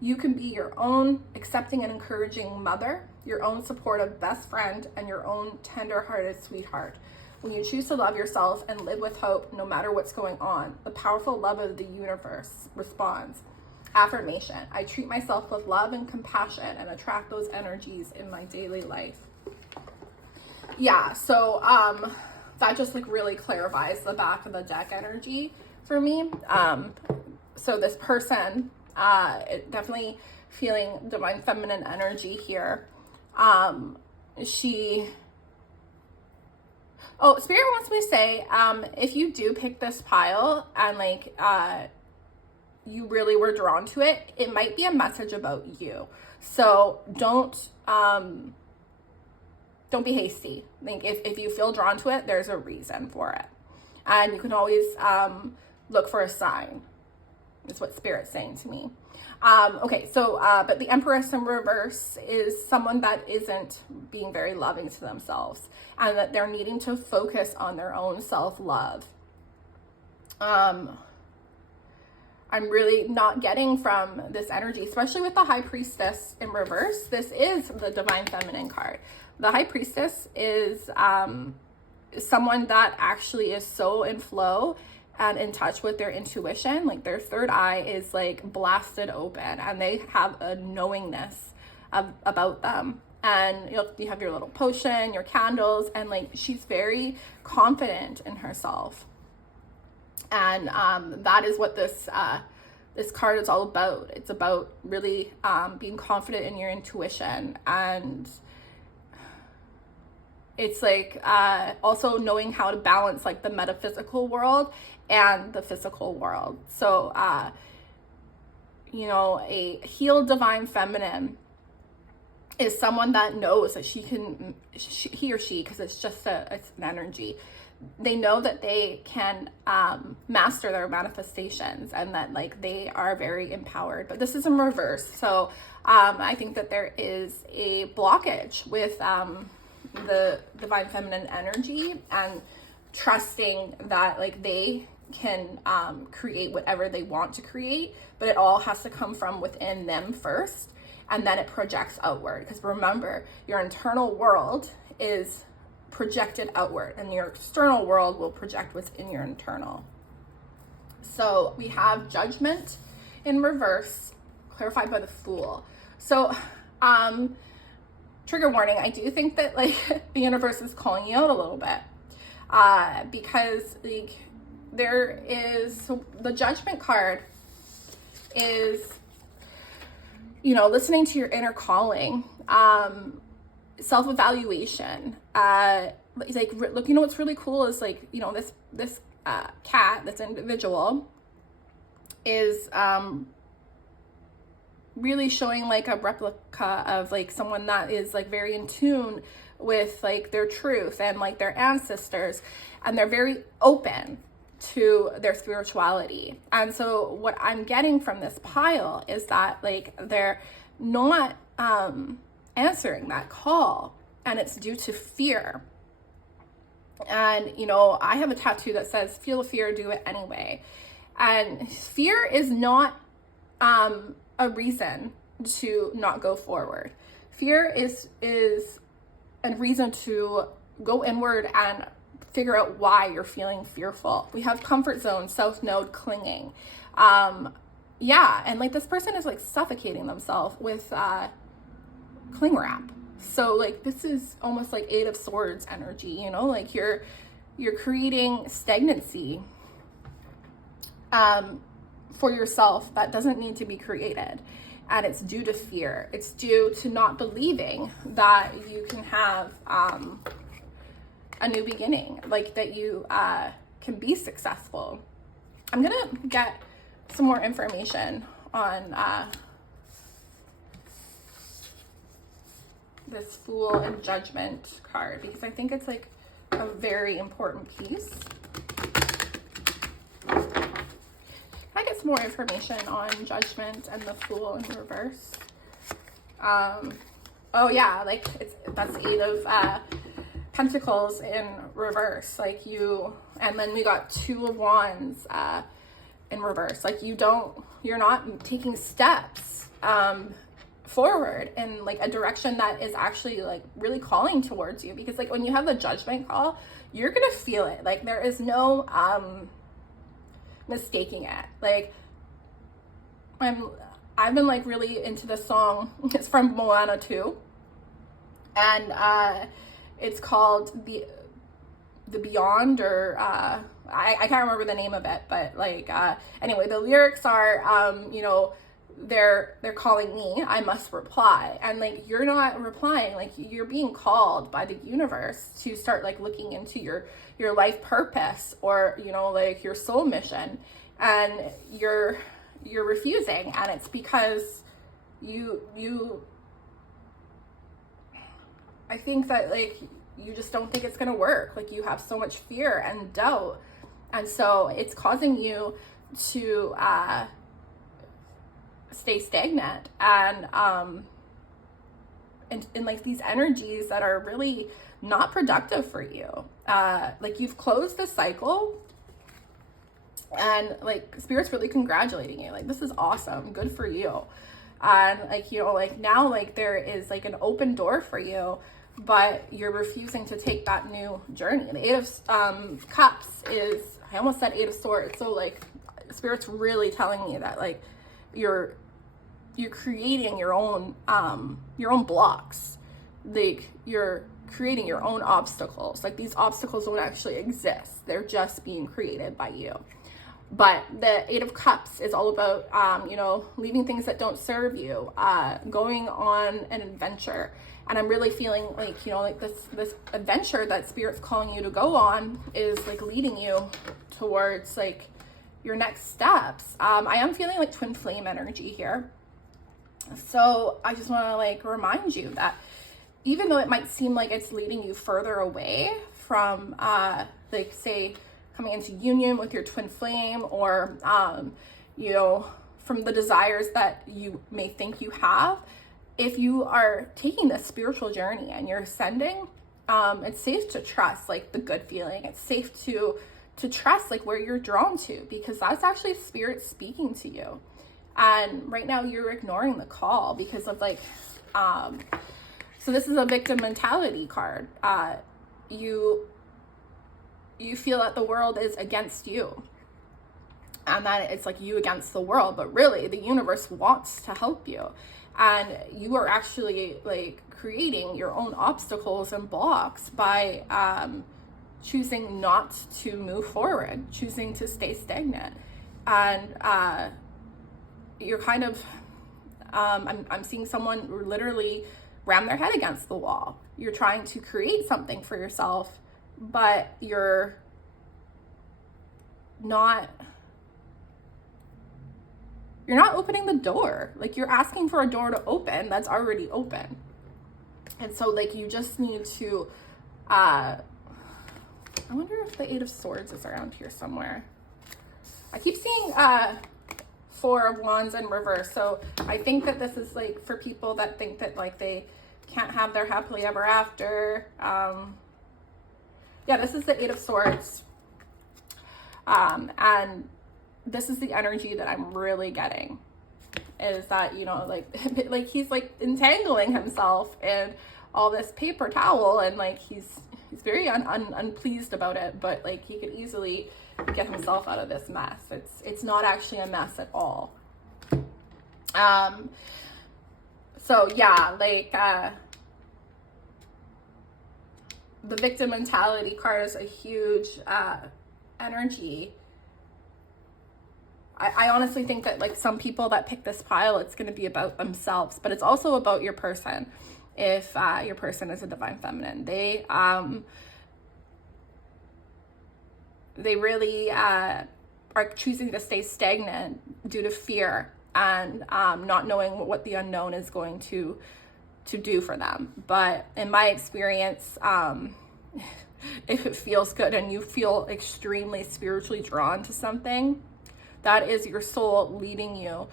you can be your own accepting and encouraging mother, your own supportive best friend, and your own tender-hearted sweetheart. When you choose to love yourself and live with hope no matter what's going on, the powerful love of the universe responds. Affirmation: I treat myself with love and compassion and attract those energies in my daily life. Yeah, so that just like really clarifies the back of the deck energy for me. So this person, definitely feeling divine feminine energy here. Spirit wants me to say, if you do pick this pile and like you really were drawn to it, it might be a message about you. So don't be hasty. Like if you feel drawn to it, there's a reason for it. And you can always look for a sign. Is what Spirit's saying to me. But the Empress in reverse is someone that isn't being very loving to themselves, and that they're needing to focus on their own self-love. I'm really not getting from this energy, especially with the High Priestess in reverse. This is the Divine Feminine card. The High Priestess is someone that actually is so in flow and in touch with their intuition. Like their third eye is like blasted open, and they have a knowingness about them. And you have your little potion, your candles, and like she's very confident in herself. And that is what this card is all about. It's about really being confident in your intuition, and it's like also knowing how to balance like the metaphysical world and the physical world. So a healed divine feminine is someone that knows that he or she, because it's an energy, they know that they can master their manifestations, and that like they are very empowered. But this is in reverse, so I think that there is a blockage with the divine feminine energy, and trusting that like they can create whatever they want to create, but it all has to come from within them first, and then it projects outward. Because remember, your internal world is projected outward, and your external world will project what's in your internal. So we have Judgment in reverse, clarified by the Fool. So trigger warning, I do think that like the universe is calling you out a little bit, because like there is the Judgment card is listening to your inner calling, self-evaluation, like look, what's really cool is like this cat, this individual is really showing like a replica of like someone that is like very in tune with like their truth and like their ancestors, and they're very open to their spirituality. And so what I'm getting from this pile is that like they're not answering that call, and it's due to fear. And I have a tattoo that says feel the fear, do it anyway. And fear is not a reason to not go forward. Fear is a reason to go inward and figure out why you're feeling fearful. We have comfort zone, south node, clinging. And like this person is like suffocating themselves with cling wrap. So like this is almost like Eight of Swords energy, like you're creating stagnancy for yourself that doesn't need to be created. and it's due to fear. It's due to not believing that you can have a new beginning, like that you can be successful. I'm gonna get some more information on this Fool and Judgment card, because I think it's like a very important piece. Can I get some more information on Judgment and the Fool in reverse? Oh yeah, like that's 8 of Pentacles in reverse, like you, and then we got 2 of Wands in reverse, like you're not taking steps forward in like a direction that is actually like really calling towards you. Because like when you have the Judgment call, you're gonna feel it. Like there is no mistaking it. Like I've been like really into this song. It's from Moana 2, and it's called the Beyond, or I can't remember the name of it, but like anyway, the lyrics are you know, they're calling me, I must reply. And like you're not replying, like you're being called by the universe to start like looking into your life purpose, or you know, like your soul mission, and you're refusing. And it's because you I think that like you just don't think it's gonna work. Like you have so much fear and doubt, and so it's causing you to stay stagnant and in like these energies that are really not productive for you. Like you've closed the cycle, and like Spirit's really congratulating you. Like this is awesome, good for you. And like, you know, like now like there is like an open door for you, but you're refusing to take that new journey. The 8 of Cups is, I almost said 8 of Swords. So like Spirit's really telling me that like you're creating your own blocks. Like you're creating your own obstacles. Like these obstacles don't actually exist. They're just being created by you. But the 8 of Cups is all about, you know, leaving things that don't serve you, going on an adventure. And I'm really feeling like, you know, like this adventure that Spirit's calling you to go on is like leading you towards like your next steps. I am feeling like twin flame energy here. So I just want to like remind you that even though it might seem like it's leading you further away from, like say, coming into union with your twin flame, or, you know, from the desires that you may think you have, if you are taking this spiritual journey and you're ascending, it's safe to trust like the good feeling. It's safe to trust like where you're drawn to, because that's actually Spirit speaking to you. And right now you're ignoring the call because of like, so this is a victim mentality card. You feel that the world is against you, and that it's like you against the world, but really the universe wants to help you. And you are actually like creating your own obstacles and blocks by choosing not to move forward, choosing to stay stagnant. And you're kind of, I'm seeing someone literally ram their head against the wall. You're trying to create something for yourself, but you're not opening the door. Like you're asking for a door to open that's already open. And so like you just need to, I wonder if the 8 of Swords is around here somewhere. I keep seeing 4 of Wands in reverse. So I think that this is like for people that think that like they can't have their happily ever after. Yeah, this is the 8 of Swords. And this is the energy that I'm really getting, is that, you know, like he's like entangling himself in all this paper towel, and like he's very unpleased about it, but like he could easily get himself out of this mess. It's not actually a mess at all. So yeah, like the victim mentality card is a huge energy I honestly think that like some people that pick this pile, it's going to be about themselves, but it's also about your person. If your person is a divine feminine, they really are choosing to stay stagnant due to fear and not knowing what the unknown is going to do for them. But in my experience, if it feels good and you feel extremely spiritually drawn to something, that is your soul leading you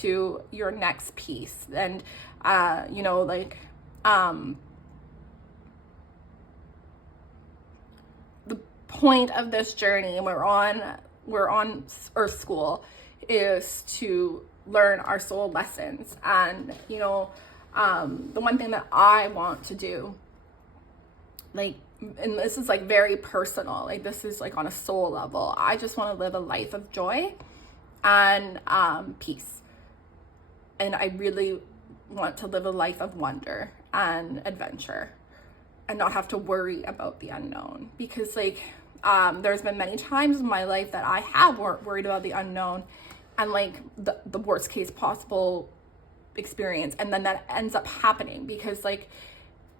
to your next piece. And you know, like the point of this journey we're on Earth School is to learn our soul lessons. And you know, the one thing that I want to do, like, and this is like very personal, like this is like on a soul level, I just want to live a life of joy and peace. And I really want to live a life of wonder and adventure and not have to worry about the unknown. Because like there's been many times in my life that I have worried about the unknown and like the worst case possible experience, and then that ends up happening because like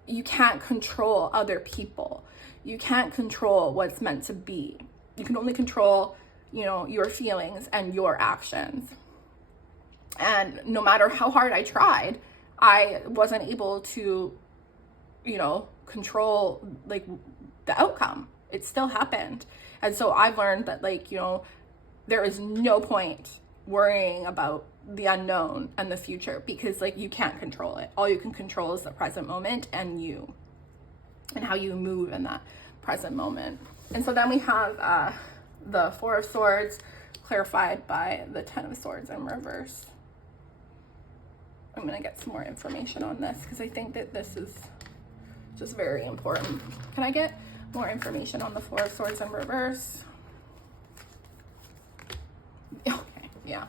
you can't control other people. You can't control what's meant to be. You can only control, you know, your feelings and your actions. And no matter how hard I tried, I wasn't able to, you know, control like the outcome. It still happened. And so I've learned that like, you know, there is no point worrying about the unknown and the future, because like you can't control it. All you can control is the present moment and you, and how you move in that present moment. And so then we have the Four of Swords clarified by the Ten of Swords in reverse. I'm gonna get some more information on this because I think that this is just very important. Can I get more information on the Four of Swords in reverse? Okay, yeah.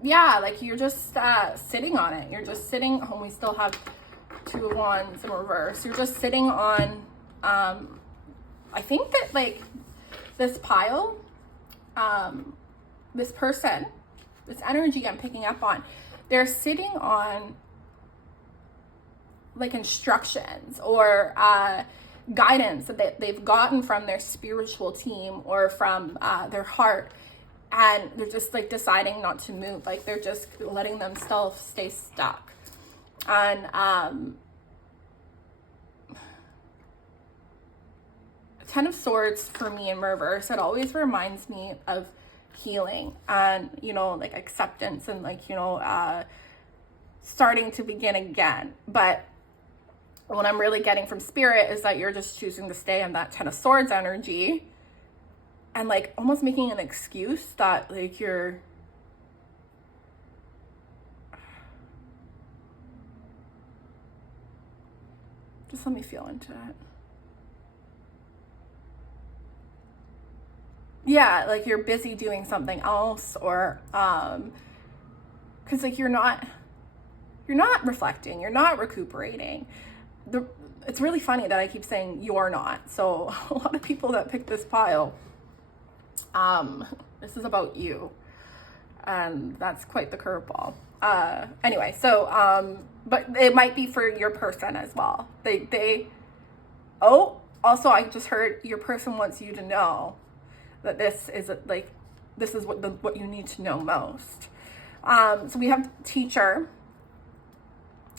Yeah, like you're just sitting on it. You're just sitting, oh, we still have Two of Wands in reverse. You're just sitting on, I think that like this pile, this person, this energy I'm picking up on, they're sitting on like instructions or guidance that they've gotten from their spiritual team or from their heart, and they're just like deciding not to move. Like they're just letting themselves stay stuck. And Ten of Swords for me in reverse, it always reminds me of healing and, you know, like acceptance and like, you know, starting to begin again. But what I'm really getting from spirit is that you're just choosing to stay in that Ten of Swords energy and like almost making an excuse that like you're just, let me feel into it. Yeah, like you're busy doing something else, or because like you're not reflecting, you're not recuperating. It's really funny that I keep saying you're not. So a lot of people that pick this pile, this is about you, and that's quite the curveball. Anyway, so but it might be for your person as well. Also I just heard your person wants you to know that this is what you need to know most. So we have Teacher,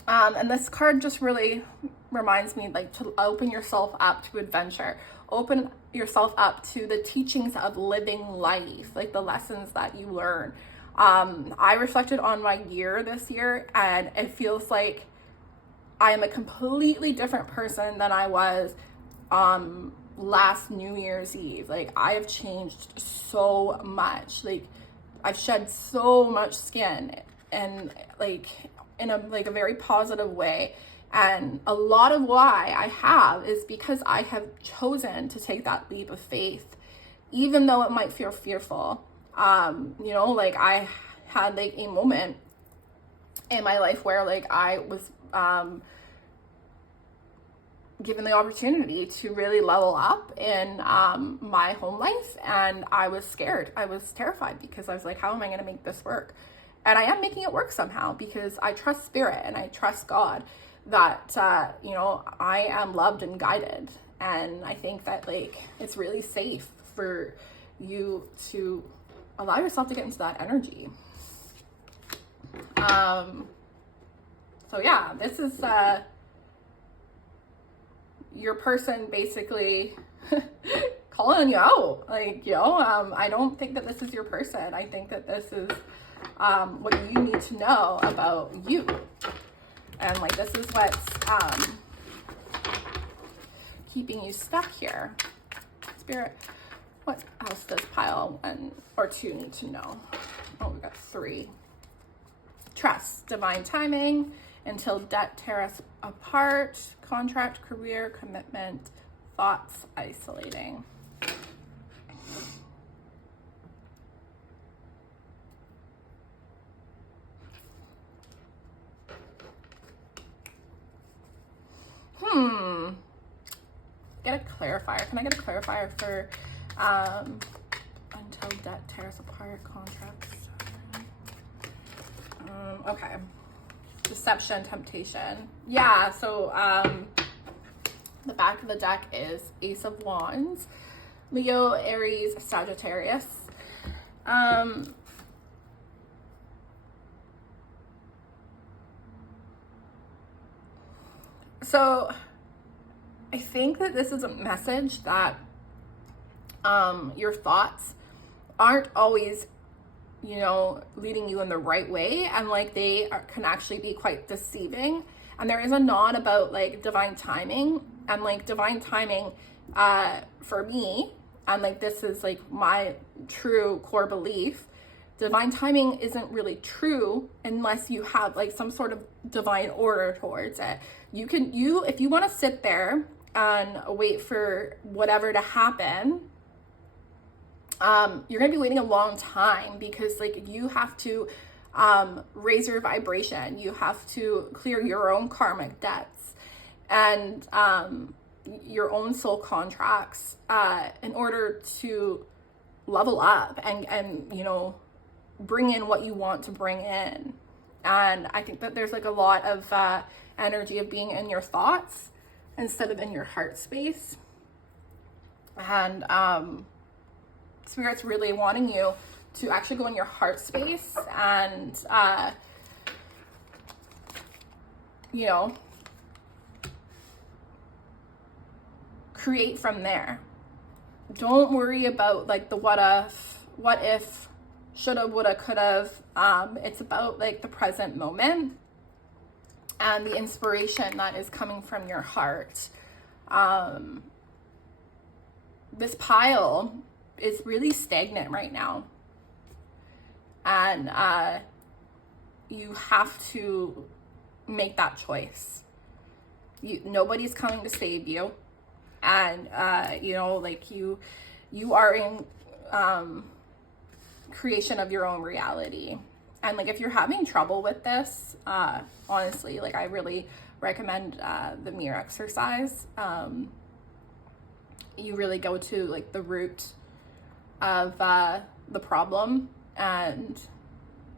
and this card just really reminds me like to open yourself up to adventure, open yourself up to the teachings of living life, like the lessons that you learn. I reflected on my year this year, and it feels like I am a completely different person than I was last New Year's Eve. Like I have changed so much. Like I've shed so much skin, and like in a very positive way. And a lot of why I have is because I have chosen to take that leap of faith, even though it might feel fearful. You know, like I had like a moment in my life where like I was given the opportunity to really level up in my home life, and I was scared. I was terrified because I was like, how am I going to make this work? And I am making it work somehow because I trust spirit and I trust God that, you know, I am loved and guided. And I think that like it's really safe for you to allow yourself to get into that energy. So yeah, this is your person basically calling you out. Like, yo, I don't think that this is your person. I think that this is what you need to know about you. And like, this is what's keeping you stuck here. Spirit, what else does pile 1 or 2 need to know? Oh, we got 3. Trust, divine timing, until debt tear us apart, contract, career, commitment, thoughts, isolating. Get a clarifier. Can I get a clarifier for until debt tears apart, contracts? Okay. Deception, temptation. Yeah, so the back of the deck is Ace of Wands, Leo, Aries, Sagittarius. So I think that this is a message that your thoughts aren't always, you know, leading you in the right way, and like can actually be quite deceiving. And there is a nod about like divine timing, and like divine timing for me, and like this is like my true core belief, divine timing isn't really true unless you have like some sort of divine order towards it. If you want to sit there and wait for whatever to happen, you're gonna be waiting a long time, because like you have to raise your vibration, you have to clear your own karmic debts and your own soul contracts in order to level up and you know, bring in what you want to bring in. And I think that there's like a lot of energy of being in your thoughts instead of in your heart space. And Spirit's really wanting you to actually go in your heart space and, you know, create from there. Don't worry about like the what if, shoulda, woulda, coulda. It's about like the present moment and the inspiration that is coming from your heart. This pile is really stagnant right now, and you have to make that choice. Nobody's coming to save you, and you know, like you are in creation of your own reality. And like if you're having trouble with this, honestly, like I really recommend the mirror exercise. You really go to like the root of the problem, and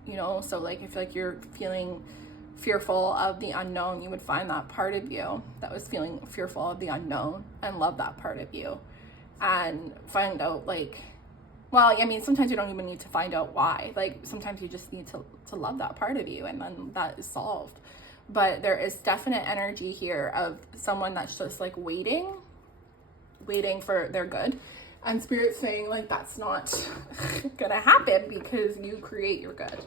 you know, so like if like you're feeling fearful of the unknown, you would find that part of you that was feeling fearful of the unknown and love that part of you, and find out like, well, I mean, sometimes you don't even need to find out why. Like sometimes you just need to love that part of you, and then that is solved. But there is definite energy here of someone that's just like waiting for their good. And Spirit's saying like that's not gonna happen because you create your good.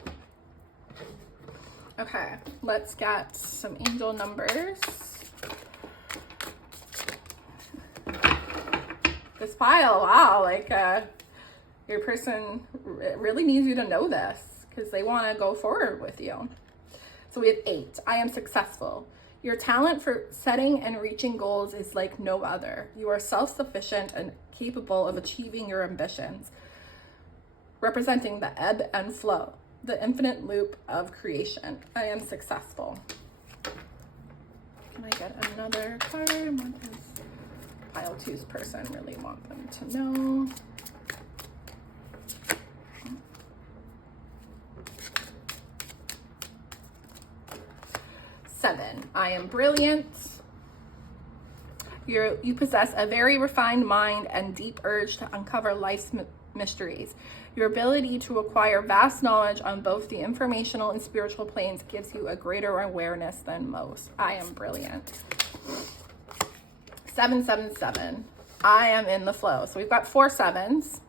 Okay, let's get some angel numbers. This pile, wow, like your person really needs you to know this because they want to go forward with you. So we have 8. I am successful. Your talent for setting and reaching goals is like no other. You are self-sufficient and capable of achieving your ambitions, representing the ebb and flow, the infinite loop of creation. I am successful. Can I get another card? What does pile two's person really want them to know? Seven, I am brilliant. You possess a very refined mind and deep urge to uncover life's mysteries. Your ability to acquire vast knowledge on both the informational and spiritual planes gives you a greater awareness than most. I am brilliant. 777. I am in the flow. So we've got 4 sevens.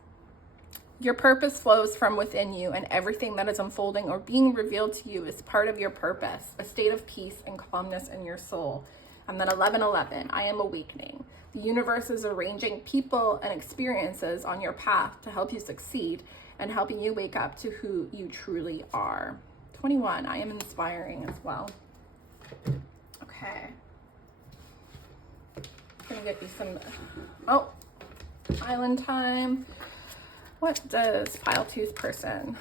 Your purpose flows from within you, and everything that is unfolding or being revealed to you is part of your purpose, a state of peace and calmness in your soul. And then 1111, I am awakening. The universe is arranging people and experiences on your path to help you succeed and helping you wake up to who you truly are. 21, I am inspiring as well. Okay. I'm gonna get you some, island time. What does pile two's person?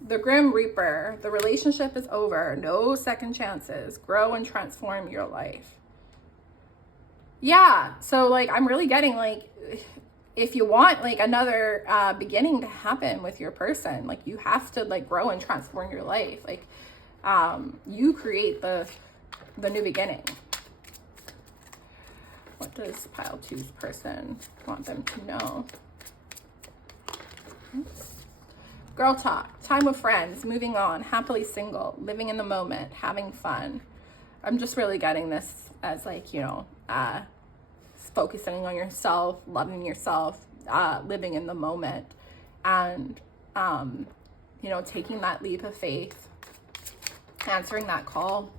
The Grim Reaper, the relationship is over. No second chances. Grow and transform your life. Yeah, so like I'm really getting like, if you want like another beginning to happen with your person, like you have to like grow and transform your life. Like you create the new beginning. What does pile two's person want them to know? Girl talk, time with friends, moving on, happily single, living in the moment, having fun. I'm just really getting this as like, you know, focusing on yourself, loving yourself, living in the moment, and, you know, taking that leap of faith, answering that call.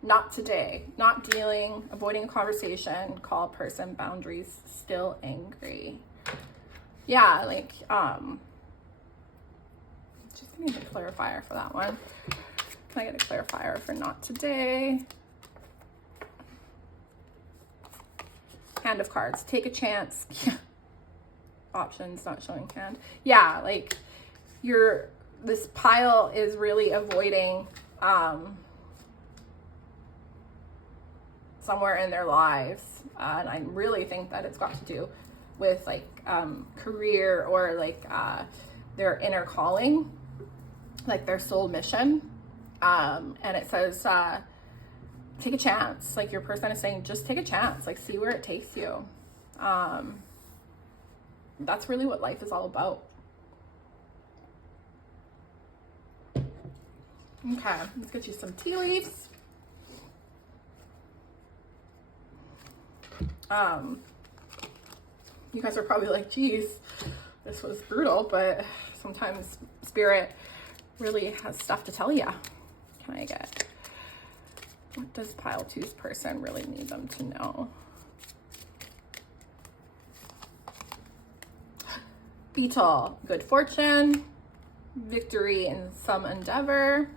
Not today, not dealing, avoiding a conversation, call person, boundaries, still angry. Yeah, like, just need a clarifier for that one. Can I get a clarifier for not today? Hand of cards, take a chance. Options not showing hand. Yeah, like this pile is really avoiding somewhere in their lives. And I really think that it's got to do with like career or like their inner calling, like their soul mission. And it says, take a chance. Like your person is saying, just take a chance, like see where it takes you. That's really what life is all about. Okay, let's get you some tea leaves. You guys are probably like, geez, this was brutal, but sometimes spirit really has stuff to tell you. Can I get, what does pile two's person really need them to know? Beetle, good fortune, victory in some endeavor.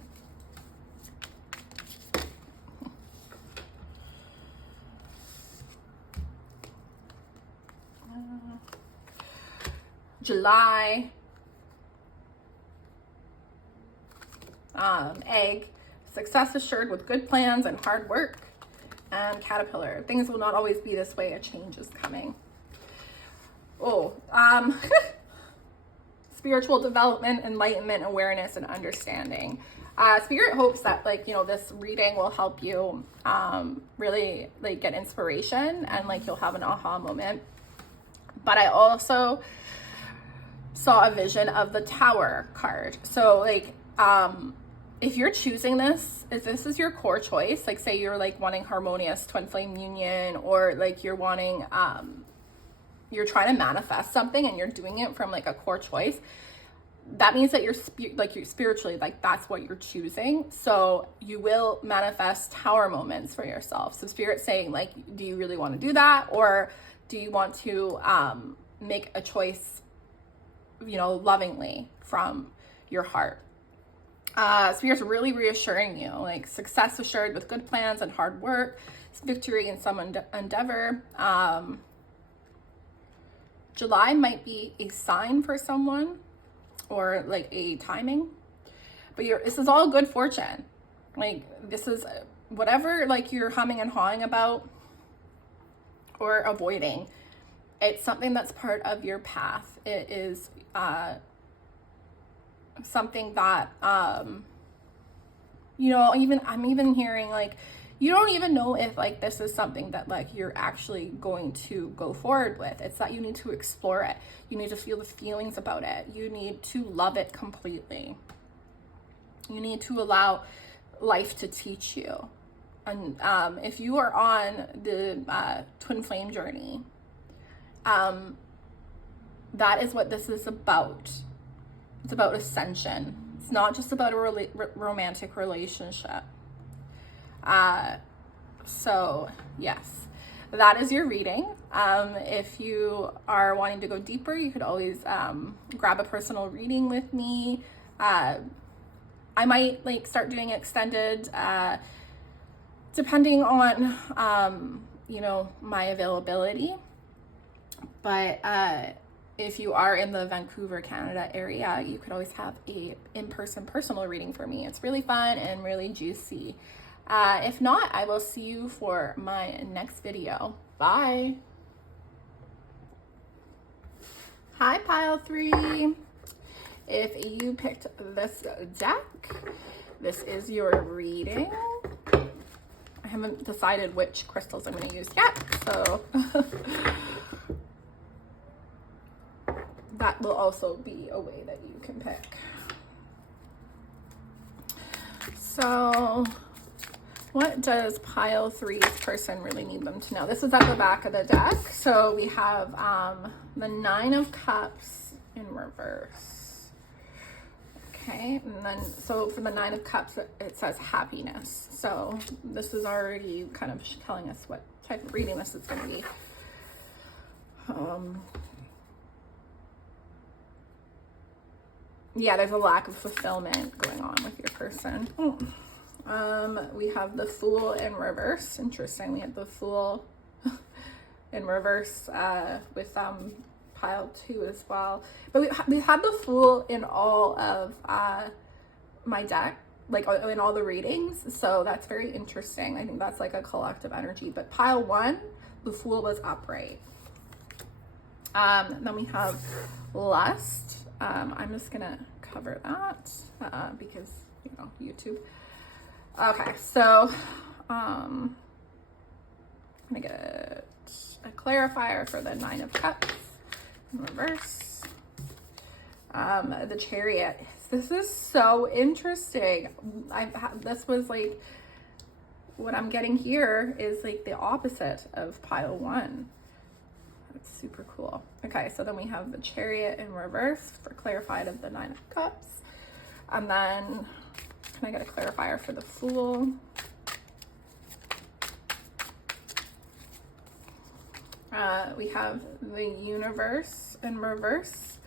July, egg, success assured with good plans and hard work. And caterpillar, things will not always be this way, a change is coming. Spiritual development, enlightenment, awareness, and understanding. Spirit hopes that like, you know, this reading will help you really like get inspiration and like you'll have an aha moment. But I also saw a vision of the Tower card. So like if you're choosing this, if this is your core choice, like say you're like wanting harmonious twin flame union, or like you're wanting you're trying to manifest something and you're doing it from like a core choice, that means that you're spiritually, like that's what you're choosing. So you will manifest Tower moments for yourself. So Spirit's saying like, do you really want to do that? Or do you want to make a choice, you know, lovingly from your heart? Spirit's really reassuring you, like success assured with good plans and hard work, victory in some endeavor. July might be a sign for someone or like a timing, but this is all good fortune. Like this is whatever like you're humming and hawing about or avoiding, it's something that's part of your path. It is something that you know, I'm even hearing like you don't even know if like this is something that like you're actually going to go forward with. It's that you need to explore it. You need to feel the feelings about it. You need to love it completely. You need to allow life to teach you. And if you are on the twin flame journey, that is what this is about. It's about ascension. It's not just about a romantic relationship. So yes, that is your reading. If you are wanting to go deeper, you could always grab a personal reading with me. I might like start doing extended, depending on, you know, my availability. But if you are in the Vancouver, Canada area, you could always have a in-person personal reading for me. It's really fun and really juicy. If not, I will see you for my next video. Bye. Hi, Pile 3. If you picked this deck, this is your reading. I haven't decided which crystals I'm going to use yet, so that will also be a way that you can pick. So what does Pile 3's person really need them to know? This is at the back of the deck. So we have the 9 of Cups in reverse. Okay, and then so for the 9 of Cups, it says happiness. So this is already kind of telling us what type of reading this is going to be. Yeah, there's a lack of fulfillment going on with your person. We have the Fool in reverse. Interesting. We have the Fool in reverse with Pile 2 as well. But we had the Fool in all of my deck, like in all the readings. So that's very interesting. I think that's like a collective energy. But Pile 1, the Fool was upright. Then we have Lust. I'm just gonna cover that because, you know, YouTube. Okay, so I'm gonna get a clarifier for the 9 of Cups in reverse. The Chariot. This is so interesting. This was like what I'm getting here is like the opposite of Pile 1. That's super cool. Okay, so then we have the Chariot in reverse for clarified of the 9 of Cups. And then can I get a clarifier for the Fool? We have the Universe in reverse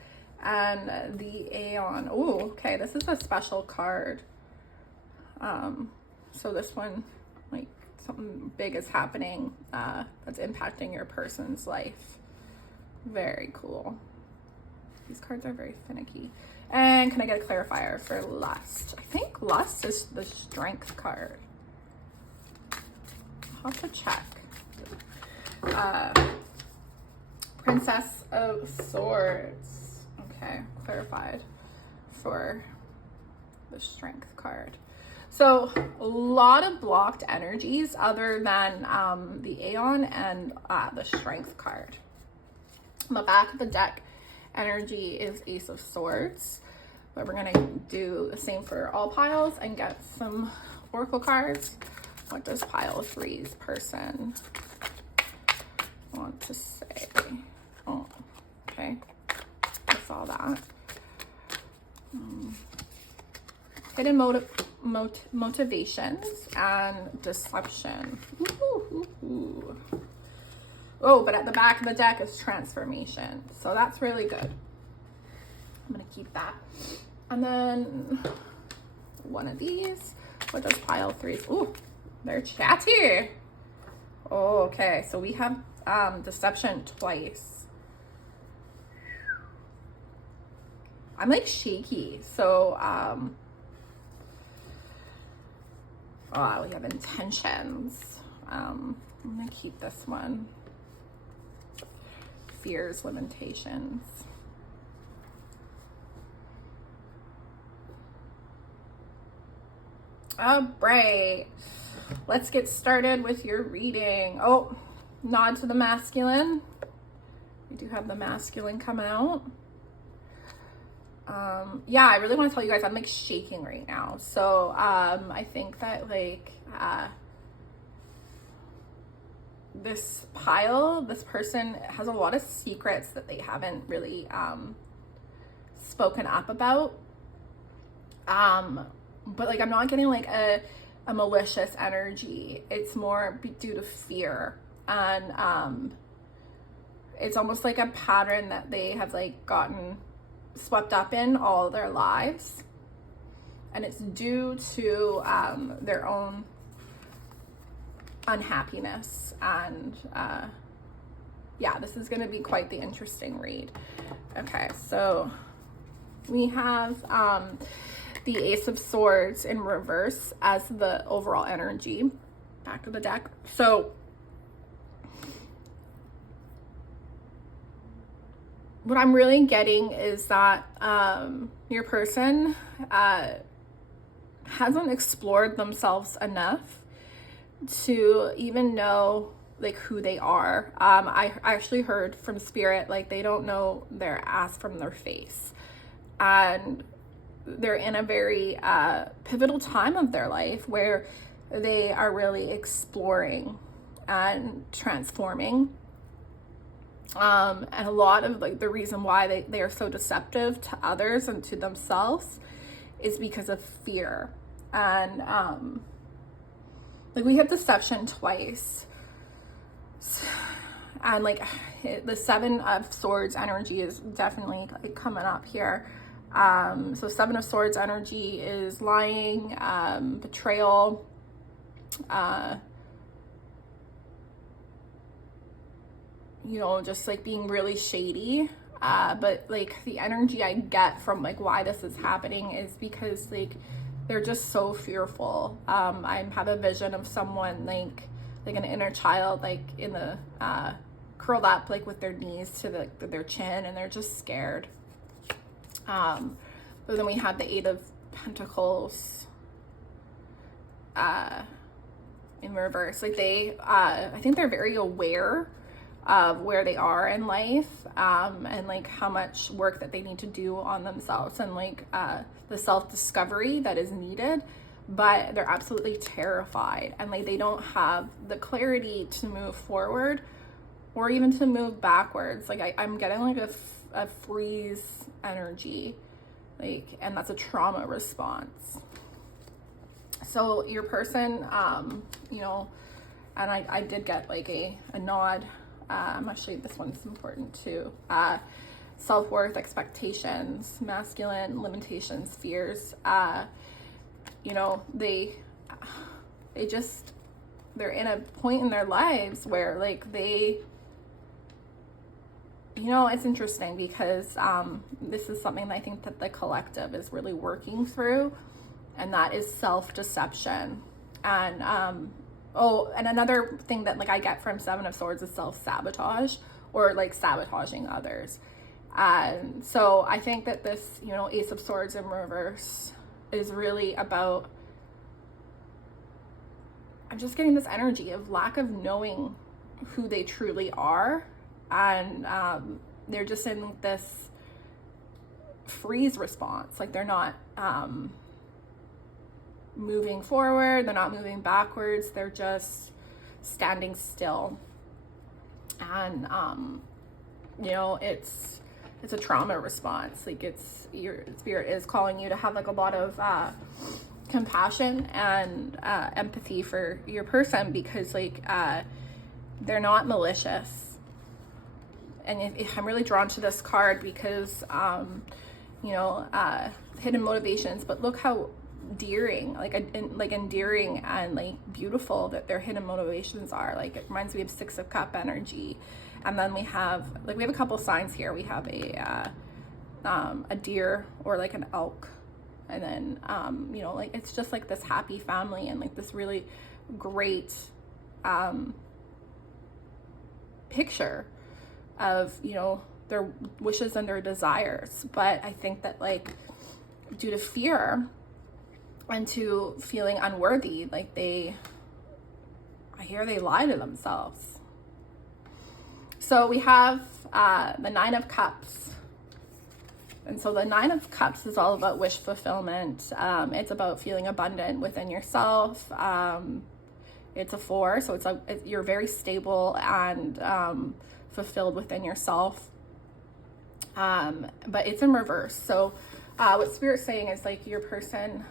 and the Aeon. Oh, okay, this is a special card. So this one, like something big is happening that's impacting your person's life. Very cool. These cards are very finicky. And can I get a clarifier for Lust? I think Lust is the Strength card. I'll have to check. Princess of Swords. Okay, clarified for the Strength card. So a lot of blocked energies other than the Aeon and the Strength card. On the back of the deck, energy is Ace of Swords. But we're gonna do the same for all piles and get some oracle cards. What does Pile 3's person want to say? Oh, okay. I saw that. Hidden motivations and deception. Ooh. Oh, but at the back of the deck is transformation. So that's really good. I'm going to keep that. And then one of these. What does Pile 3? Ooh, they're chatty. Oh, okay. So we have deception twice. I'm like shaky. So, Oh, we have intentions. I'm gonna keep this one. Fears, limitations. All right, let's get started with your reading. Oh, nod to the masculine. We do have the masculine coming out. Yeah, I really want to tell you guys I'm like shaking right now. So I think that like this person has a lot of secrets that they haven't really spoken up about. But like I'm not getting like a malicious energy. It's more due to fear, and it's almost like a pattern that they have like gotten swept up in all their lives, and it's due to their own unhappiness. And yeah, this is going to be quite the interesting read. Okay, so we have the Ace of Swords in reverse as the overall energy. Back of the deck. So what I'm really getting is that your person hasn't explored themselves enough to even know like who they are. I actually heard from Spirit like they don't know their ass from their face, and they're in a very pivotal time of their life where they are really exploring and transforming. And a lot of like the reason why they are so deceptive to others and to themselves is because of fear. And like we have deception twice, and like the Seven of Swords energy is definitely like coming up here. So Seven of Swords energy is lying, betrayal, you know, just like being really shady. But like the energy I get from like why this is happening is because like they're just so fearful. I have a vision of someone like an inner child, like in the curled up like with their knees to their chin, and they're just scared. But then we have the Eight of Pentacles in reverse. Like they I think they're very aware of where they are in life, and like how much work that they need to do on themselves, and like the self-discovery that is needed, but they're absolutely terrified, and like they don't have the clarity to move forward or even to move backwards. Like I'm getting like a freeze energy, like, and that's a trauma response. So your person, you know, and I did get like a nod. Actually, this one's important too. Self-worth, expectations, masculine, limitations, fears. You know, they're in a point in their lives where like they, you know, it's interesting because this is something that I think that the collective is really working through, and that is self-deception. And and another thing that like I get from Seven of Swords is self-sabotage, or like sabotaging others. So I think that this, you know, Ace of Swords in reverse is really about, I'm just getting this energy of lack of knowing who they truly are, and they're just in this freeze response. Like they're not moving forward, they're not moving backwards, they're just standing still. And you know, it's a trauma response. Like it's, your spirit is calling you to have like a lot of compassion and empathy for your person, because like they're not malicious. And if I'm really drawn to this card because you know, hidden motivations, but look how endearing, endearing and like beautiful that their hidden motivations are. Like it reminds me of Six of Cup energy. And then we have a couple signs here. We have a deer or like an elk And then, you know, like, it's just like this happy family and like this really great picture of, you know, their wishes and their desires. But I think that, like, due to fear and to feeling unworthy, like, I hear they lie to themselves. So we have the Nine of Cups. And so the Nine of Cups is all about wish fulfillment. It's about feeling abundant within yourself. It's a 4, so you're very stable and fulfilled within yourself. But it's in reverse. So what Spirit's saying is, like, your person,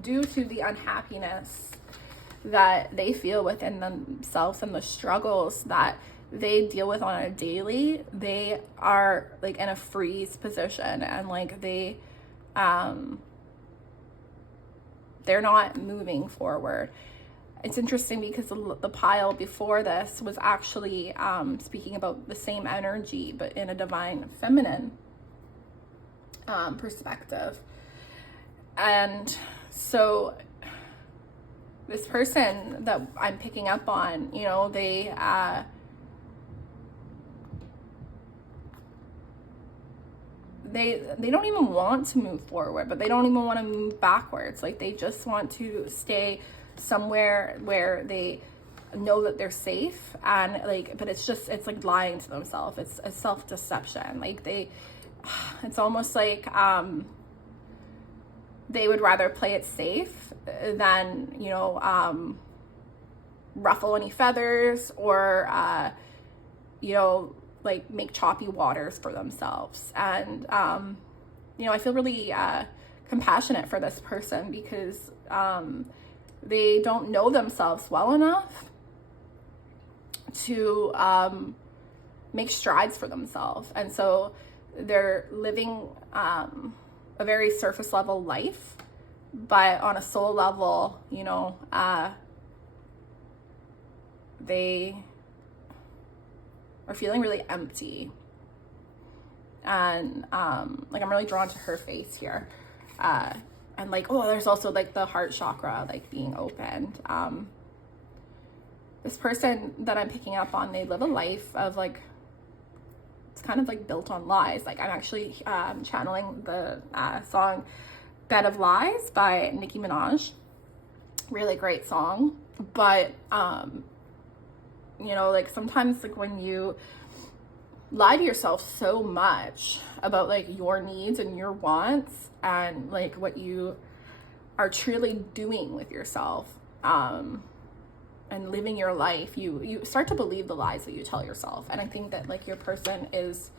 due to the unhappiness that they feel within themselves and the struggles that they deal with on a daily, they are like in a freeze position, and like they're not moving forward. It's interesting because the pile before this was actually speaking about the same energy, but in a divine feminine perspective. And so this person that I'm picking up on, you know, they don't even want to move forward, but they don't even want to move backwards. Like, they just want to stay somewhere where they know that they're safe, and like, but it's like lying to themselves. It's a self-deception. Like, it's almost like they would rather play it safe than, you know, ruffle any feathers or you know, like, make choppy waters for themselves. And you know, I feel really compassionate for this person because they don't know themselves well enough to make strides for themselves. And so they're living a very surface level life, but on a soul level, you know, they are feeling really empty. And like, I'm really drawn to her face here. And like, oh, there's also like the heart chakra, like, being opened. This person that I'm picking up on, they live a life of like, it's kind of like built on lies. Like, I'm actually channeling the song Bed of Lies by Nicki Minaj. Really great song. But you know, like, sometimes, like, when you lie to yourself so much about like your needs and your wants and like what you are truly doing with yourself and living your life, you start to believe the lies that you tell yourself. And I think that, like, your person is,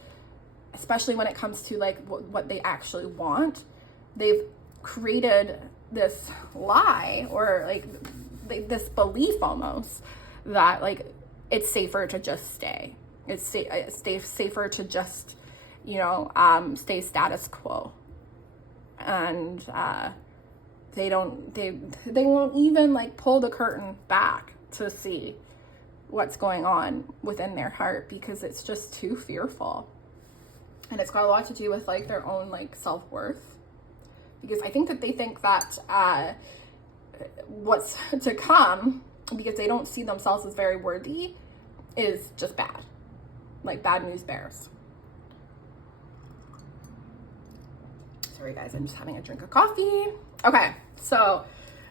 especially when it comes to like what they actually want, they've created this lie or like this belief almost that like it's safer to just stay. It's safer to just, you know, stay status quo. And they won't even like pull the curtain back to see what's going on within their heart because it's just too fearful. And it's got a lot to do with like their own like self-worth, because I think that they think that what's to come, because they don't see themselves as very worthy, is just bad. Like, bad news bears. Sorry guys, I'm just having a drink of coffee. Okay, so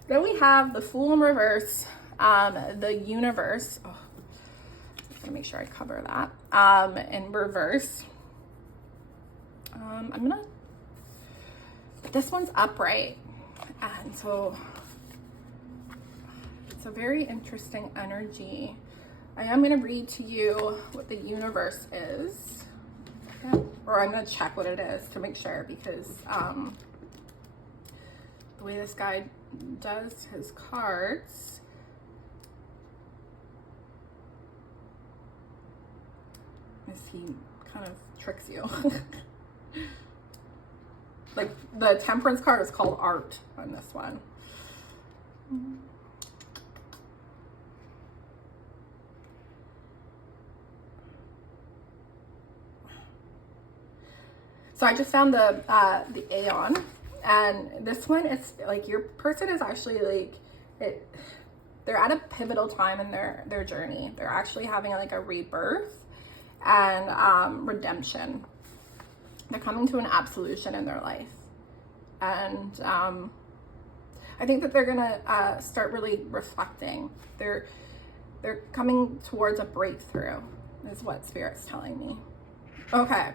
then we have the Fool in reverse, the Universe. Oh, I'm gonna make sure I cover that. In reverse. I'm gonna, this one's upright, and so it's a very interesting energy. I am going to read to you what the Universe is, or I'm going to check what it is to make sure, because the way this guy does his cards, is he kind of tricks you. Like, the Temperance card is called Art on this one. So I just found the Aeon, and this one is like your person is actually like they're at a pivotal time in their journey. They're actually having like a rebirth and redemption. They're coming to an absolution in their life, and I think that they're gonna start really reflecting. They're coming towards a breakthrough, is what Spirit's telling me. Okay.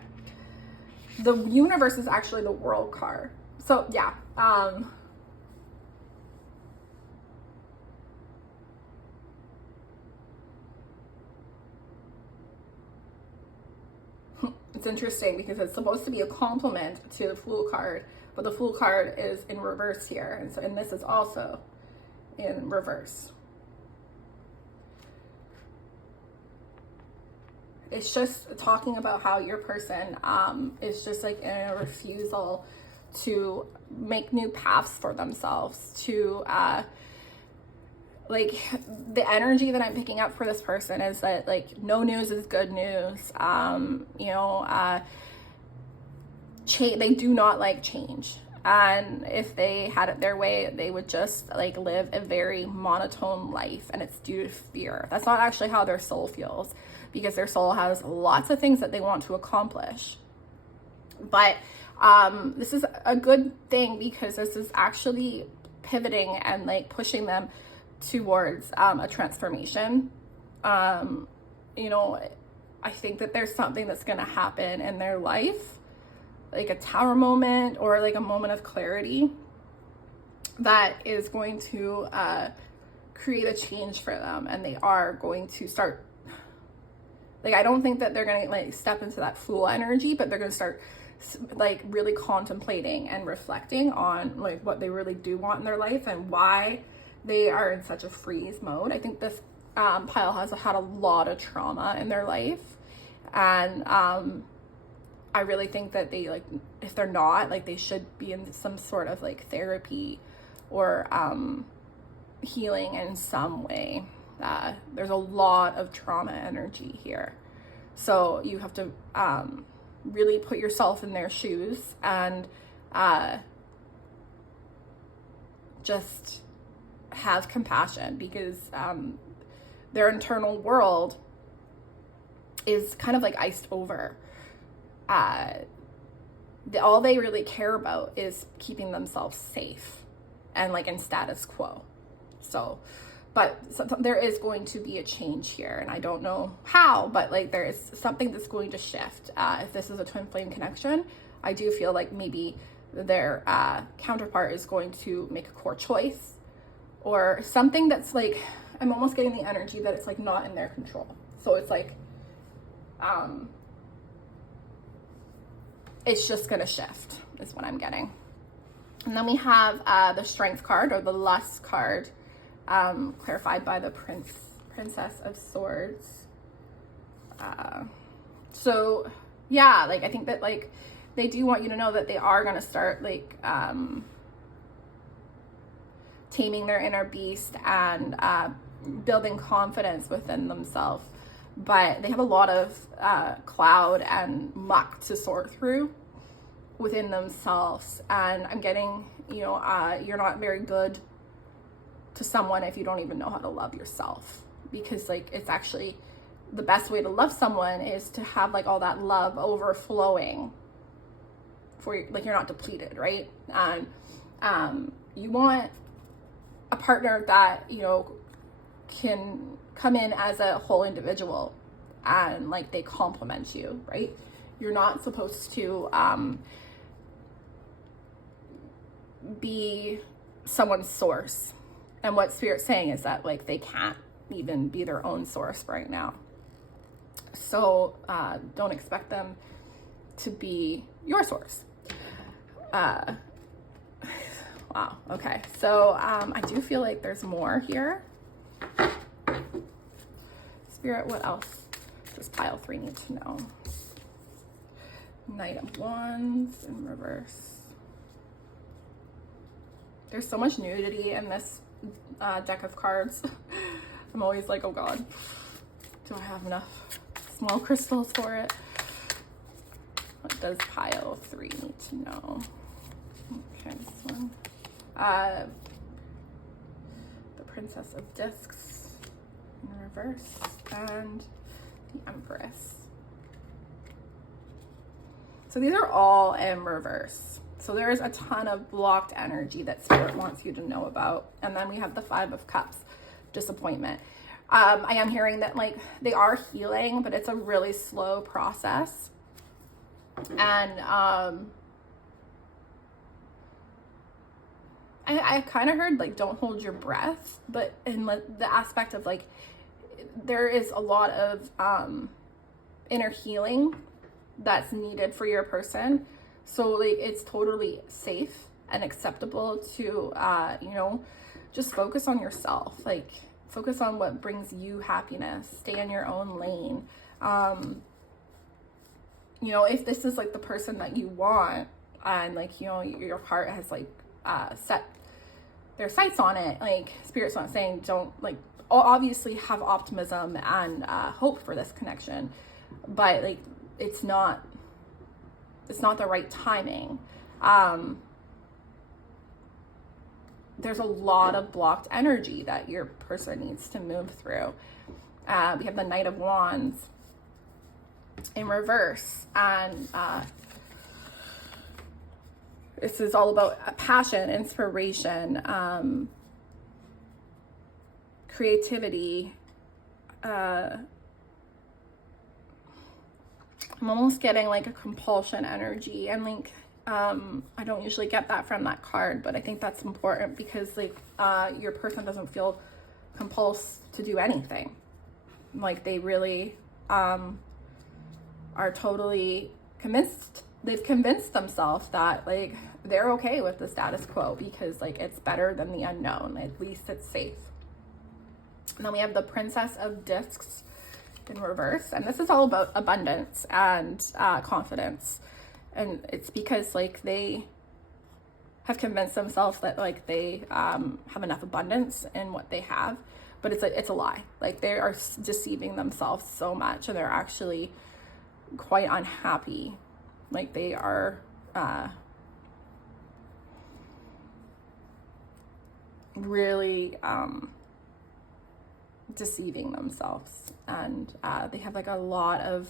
The universe is actually the world card. So yeah, it's interesting because it's supposed to be a complement to the Fool card, but the Fool card is in reverse here, and this is also in reverse. It's just talking about how your person is just like in a refusal to make new paths for themselves, to like the energy that I'm picking up for this person is that like no news is good news. You know, they do not like change. And if they had it their way, they would just like live a very monotone life, and it's due to fear. That's not actually how their soul feels, because their soul has lots of things that they want to accomplish. But this is a good thing because this is actually pivoting and like pushing them towards a transformation. You know, I think that there's something that's going to happen in their life, like a tower moment or like a moment of clarity that is going to create a change for them, and they are going to start, like, I don't think that they're going to like step into that Fool energy, but they're going to start like really contemplating and reflecting on like what they really do want in their life and why they are in such a freeze mode. I think this pile has had a lot of trauma in their life, and I really think that they, like, if they're not, like, they should be in some sort of like therapy or healing in some way. There's a lot of trauma energy here, so you have to really put yourself in their shoes and just have compassion, because their internal world is kind of like iced over. All they really care about is keeping themselves safe and like in status quo. So, but there is going to be a change here, and I don't know how, but like there is something that's going to shift. If this is a twin flame connection, I do feel like maybe their counterpart is going to make a core choice or something that's like, I'm almost getting the energy that it's like not in their control. So it's like, it's just gonna shift is what I'm getting. And then we have the Strength card, or the Lust card, clarified by the Princess of Swords. So yeah, like I think that like they do want you to know that they are gonna start like taming their inner beast and building confidence within themselves. But they have a lot of cloud and muck to sort through within themselves. And I'm getting, you know, you're not very good to someone if you don't even know how to love yourself. Because like, it's actually the best way to love someone is to have like all that love overflowing for, like, you're not depleted, right? And you want a partner that, you know, can come in as a whole individual and like they complement you, right? You're not supposed to be someone's source. And what Spirit's saying is that like they can't even be their own source right now. So don't expect them to be your source. Wow. Okay. So I do feel like there's more here. Spirit, what else does pile 3 need to know? Knight of Wands in reverse. There's so much nudity in this deck of cards. I'm always like, oh God, do I have enough small crystals for it? does pile 3 need to know? Okay, this one. The Princess of Discs in reverse and the Empress. So these are all in reverse. So there is a ton of blocked energy that Spirit wants you to know about. And then we have the 5 of Cups, disappointment. I am hearing that like they are healing, but it's a really slow process. And I kind of heard like don't hold your breath, but in the aspect of like there is a lot of inner healing that's needed for your person. So like it's totally safe and acceptable to you know, just focus on yourself. Like focus on what brings you happiness. Stay in your own lane. You know, if this is like the person that you want and like, you know, your heart has like set their sights on it, like Spirit's not saying don't, like, obviously have optimism and hope for this connection, but like it's not the right timing. There's a lot of blocked energy that your person needs to move through. We have the Knight of Wands in reverse, and this is all about passion, inspiration, creativity. I'm almost getting like a compulsion energy, and like I don't usually get that from that card, but I think that's important because like your person doesn't feel compulsed to do anything. Like they really are totally convinced. They've convinced themselves that like they're okay with the status quo because like it's better than the unknown. At least it's safe. And then we have the Princess of Discs in reverse, and this is all about abundance and confidence. And it's because like they have convinced themselves that like they have enough abundance in what they have, but it's a lie. Like they are deceiving themselves so much, and they're actually quite unhappy. Like they are really deceiving themselves, and they have like a lot of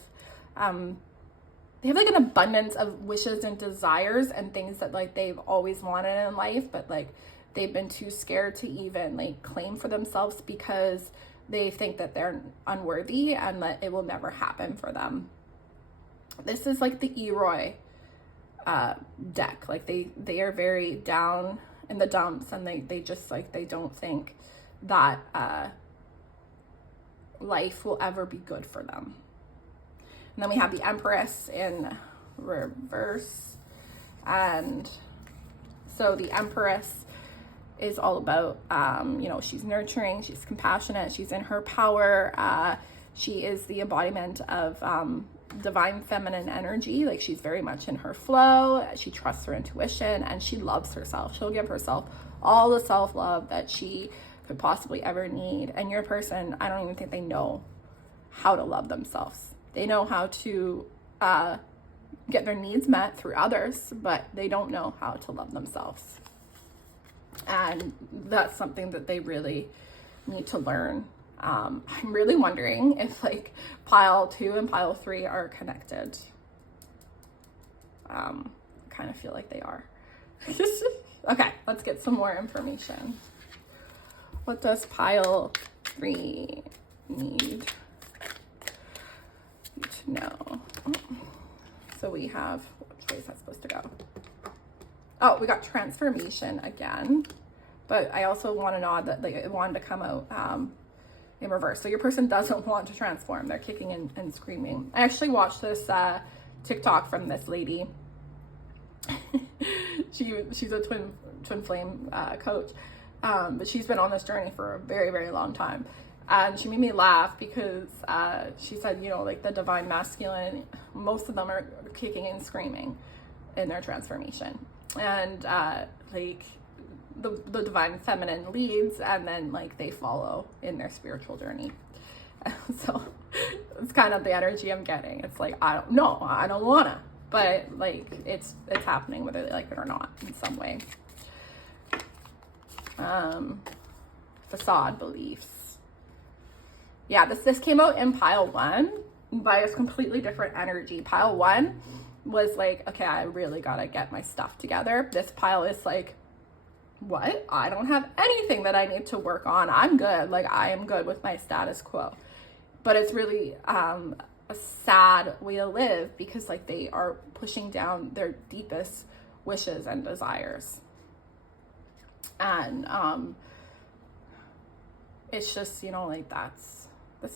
they have like an abundance of wishes and desires and things that like they've always wanted in life, but like they've been too scared to even like claim for themselves because they think that they're unworthy and that it will never happen for them. This is like the Eroi deck. Like they are very down in the dumps, and they just like they don't think that life will ever be good for them. And then we have the Empress in reverse, and so the Empress is all about you know, she's nurturing, she's compassionate, she's in her power. She is the embodiment of divine feminine energy. Like she's very much in her flow. She trusts her intuition, and she loves herself. She'll give herself all the self-love that she could possibly ever need. And your person, I don't even think they know how to love themselves. They know how to get their needs met through others, but they don't know how to love themselves. And that's something that they really need to learn. I'm really wondering if like pile 2 and pile 3 are connected. I kind of feel like they are. Okay, let's get some more information. What does pile 3 need to know? So we have, which way is that supposed to go? Oh, we got transformation again, but I also want to nod that like it wanted to come out in reverse. So your person doesn't want to transform. They're kicking and screaming. I actually watched this TikTok from this lady. She's a twin flame coach, but she's been on this journey for a very, very long time. And she made me laugh because she said, you know, like the divine masculine, most of them are kicking and screaming in their transformation. And like the divine feminine leads, and then like they follow in their spiritual journey. So it's kind of the energy I'm getting. It's like, I don't wanna, but like it's happening whether they like it or not in some way. Facade beliefs. Yeah, this came out in pile 1 by a completely different energy. Pile 1 was like, okay, I really gotta get my stuff together. This pile is like, what? I don't have anything that I need to work on. I'm good. Like, I am good with my status quo. But it's really a sad way to live, because like they are pushing down their deepest wishes and desires. And it's just, you know, like that's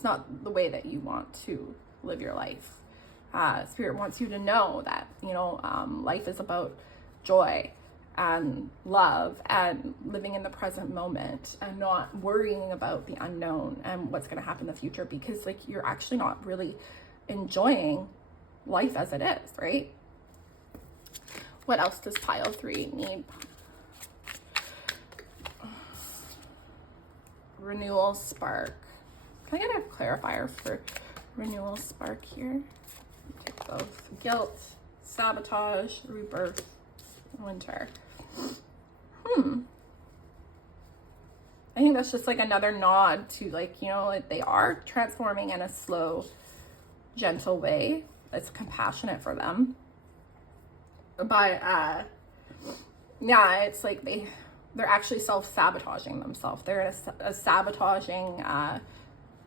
not the way that you want to live your life. Spirit wants you to know that, you know, life is about joy and love and living in the present moment and not worrying about the unknown and what's going to happen in the future, because like you're actually not really enjoying life as it is, right? What else does pile 3 need? Renewal spark. Can I get a clarifier for renewal spark here? Take both. Guilt, sabotage, rebirth, winter. I think that's just like another nod to like, you know, like they are transforming in a slow, gentle way that's compassionate for them. But yeah, it's like they're actually self-sabotaging themselves. They're in a sabotaging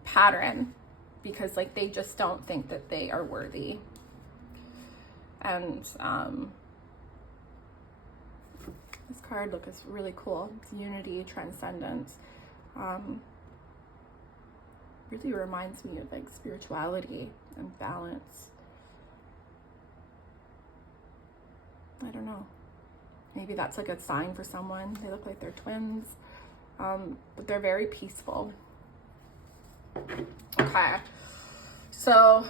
pattern, because like they just don't think that they are worthy. And this card, look, is really cool. It's unity, transcendence. Really reminds me of like spirituality and balance. I don't know. Maybe that's a good sign for someone. They look like they're twins, but they're very peaceful. Okay. So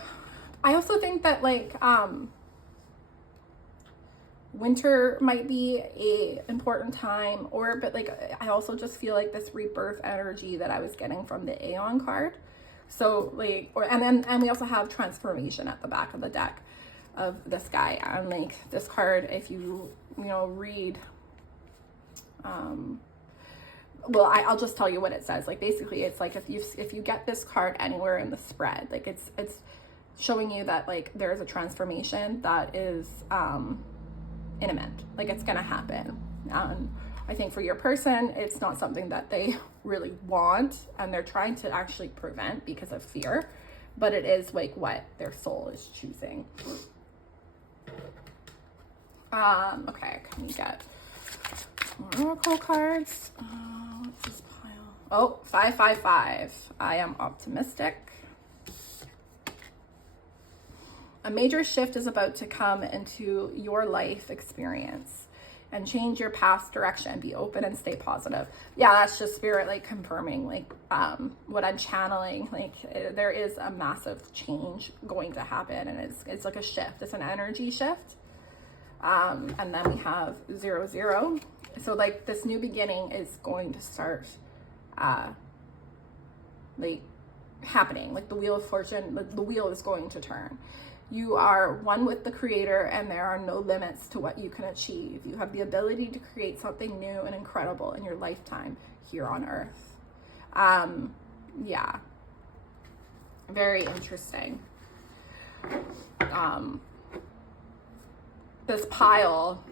I also think that like, winter might be a important time, but like I also just feel like this rebirth energy that I was getting from the Aeon card. So like, and we also have transformation at the back of the deck of this guy. And like this card, if you know, read, well, I'll just tell you what it says. Like basically it's like if you get this card anywhere in the spread, like it's showing you that like there's a transformation that is imminent, like it's gonna happen. I think for your person, it's not something that they really want and they're trying to actually prevent because of fear, but it is like what their soul is choosing. Okay, can we get more oracle cards? What's this pile? Oh, 555. I am optimistic. A major shift is about to come into your life experience and change your past direction. Be open and stay positive. Yeah, that's just spirit like confirming like what I'm channeling. Like there is a massive change going to happen, and it's like a shift. It's an energy shift. And then we have 0, so like this new beginning is going to start like happening. Like the wheel of fortune, the wheel is going to turn. You are one with the creator, and there are no limits to what you can achieve. You have the ability to create something new and incredible in your lifetime here on earth. Yeah, very interesting. This pile,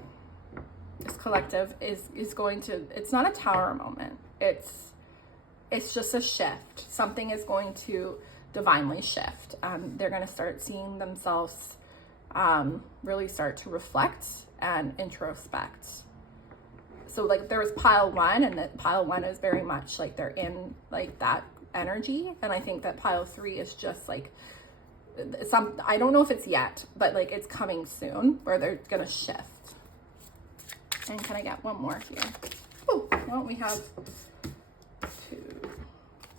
this collective is going to, it's not a tower moment. It's just a shift. Something is going to divinely shift. They're going to start seeing themselves really start to reflect and introspect. So like there was pile 1, and that pile 1 is very much like they're in like that energy. And I think that pile 3 is just like I don't know if it's yet, but like it's coming soon where they're going to shift. And can I get one more here? Oh, well, we have 2.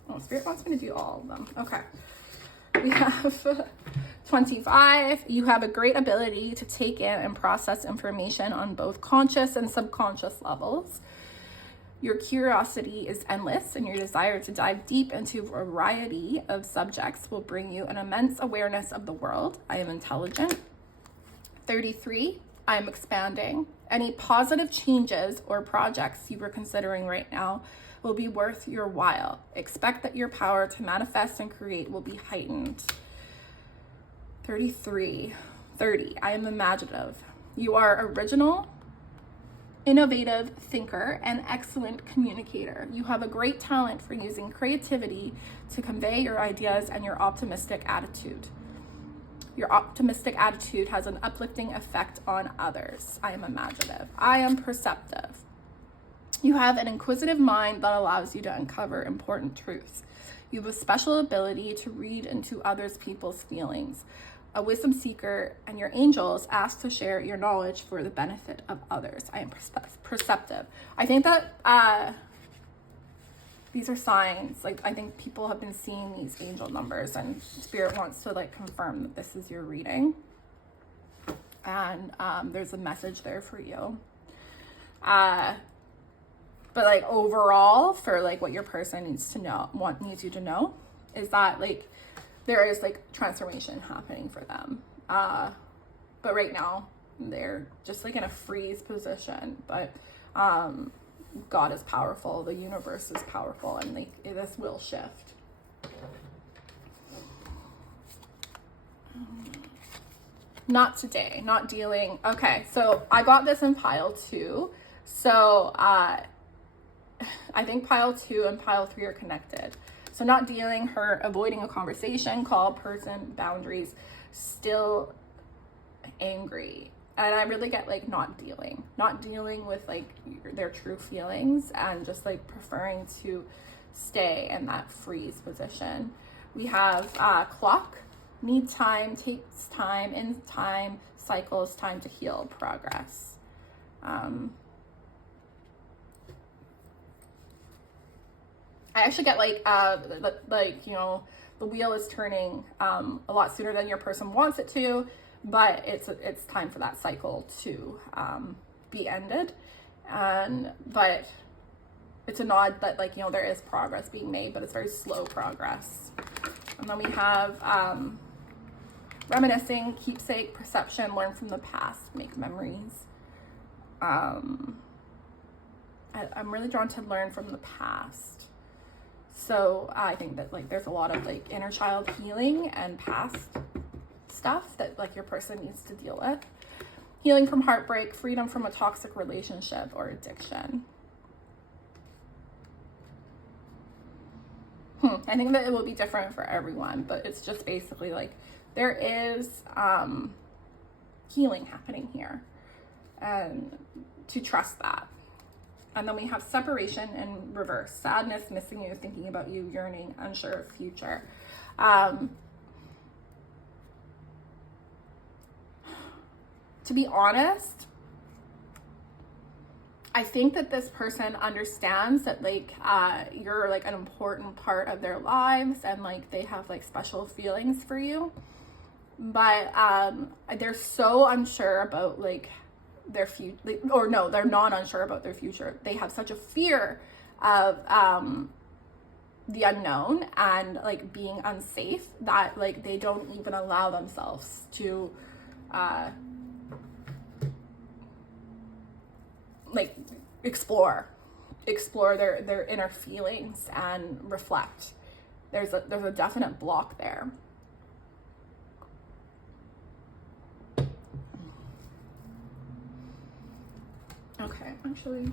Oh, Spirit wants me to do all of them. Okay. We have 25. You have a great ability to take in and process information on both conscious and subconscious levels. Your curiosity is endless, and your desire to dive deep into a variety of subjects will bring you an immense awareness of the world. I am intelligent. 33, I am expanding. Any positive changes or projects you were considering right now will be worth your while. Expect that your power to manifest and create will be heightened. 33, 30, I am imaginative. You are original, innovative thinker, and excellent communicator. You have a great talent for using creativity to convey your ideas and your optimistic attitude. Your optimistic attitude has an uplifting effect on others. I am imaginative. I am perceptive. You have an inquisitive mind that allows you to uncover important truths. You have a special ability to read into others people's feelings. A wisdom seeker, and your angels ask to share your knowledge for the benefit of others. I am perceptive. I think that these are signs. Like, I think people have been seeing these angel numbers, and Spirit wants to like confirm that this is your reading. And there's a message there for you. But like overall, for like what your person needs you to know is that like there is like transformation happening for them. But right now they're just like in a freeze position. But God is powerful, the universe is powerful, and like this will shift. Not today, not dealing. Okay, so I got this in pile 2. So I think pile 2 and pile 3 are connected. So not dealing, hurt, avoiding a conversation, call, person, boundaries, still angry. And I really get like not dealing with like their true feelings, and just like preferring to stay in that freeze position. We have clock, need time, takes time, in time, cycles, time to heal, progress. I actually get like you know, the wheel is turning a lot sooner than your person wants it to, but it's time for that cycle to be ended. But it's a nod that like, you know, there is progress being made, but it's very slow progress. And then we have reminiscing, keepsake, perception, learn from the past, make memories. I'm really drawn to learn from the past. So I think that like there's a lot of like inner child healing and past stuff that like your person needs to deal with. Healing from heartbreak, freedom from a toxic relationship or addiction. I think that it will be different for everyone, but it's just basically like there is healing happening here, and to trust that. And then we have separation in reverse, sadness, missing you, thinking about you, yearning, unsure of future. To be honest, I think that this person understands that like you're like an important part of their lives, and like they have like special feelings for you, but they're so unsure about like their future, or no, they're not unsure about their future. They have such a fear of the unknown and like being unsafe that like they don't even allow themselves to like explore their inner feelings and reflect. There's a definite block there. Okay, actually,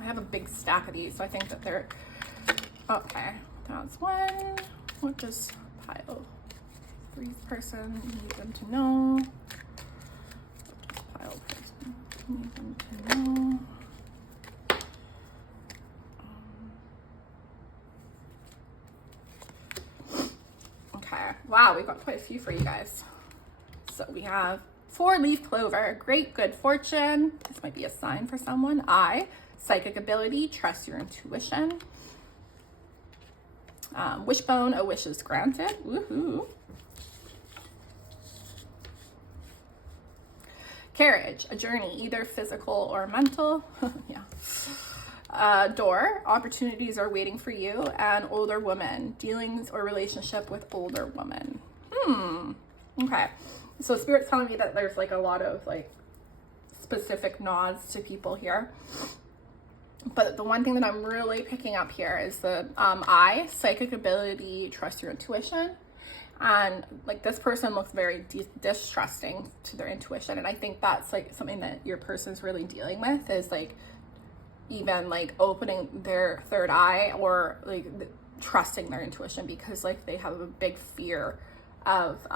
I have a big stack of these, so I think that they're okay. That's one. What does pile 3's person need them to know? What does pile person need them to know? Okay, wow, we've got quite a few for you guys. So we have 4-leaf clover, great good fortune. This might be a sign for someone. Psychic ability, trust your intuition. Wishbone, a wish is granted. Woohoo. Carriage, a journey, either physical or mental. Yeah. Door, opportunities are waiting for you. And older woman, dealings or relationship with older woman. Okay, so Spirit's telling me that there's like a lot of like specific nods to people here. But the one thing that I'm really picking up here is the psychic ability, trust your intuition. And like this person looks very distrusting to their intuition. And I think that's like something that your person's really dealing with, is like even like opening their third eye, or like trusting their intuition, because like they have a big fear of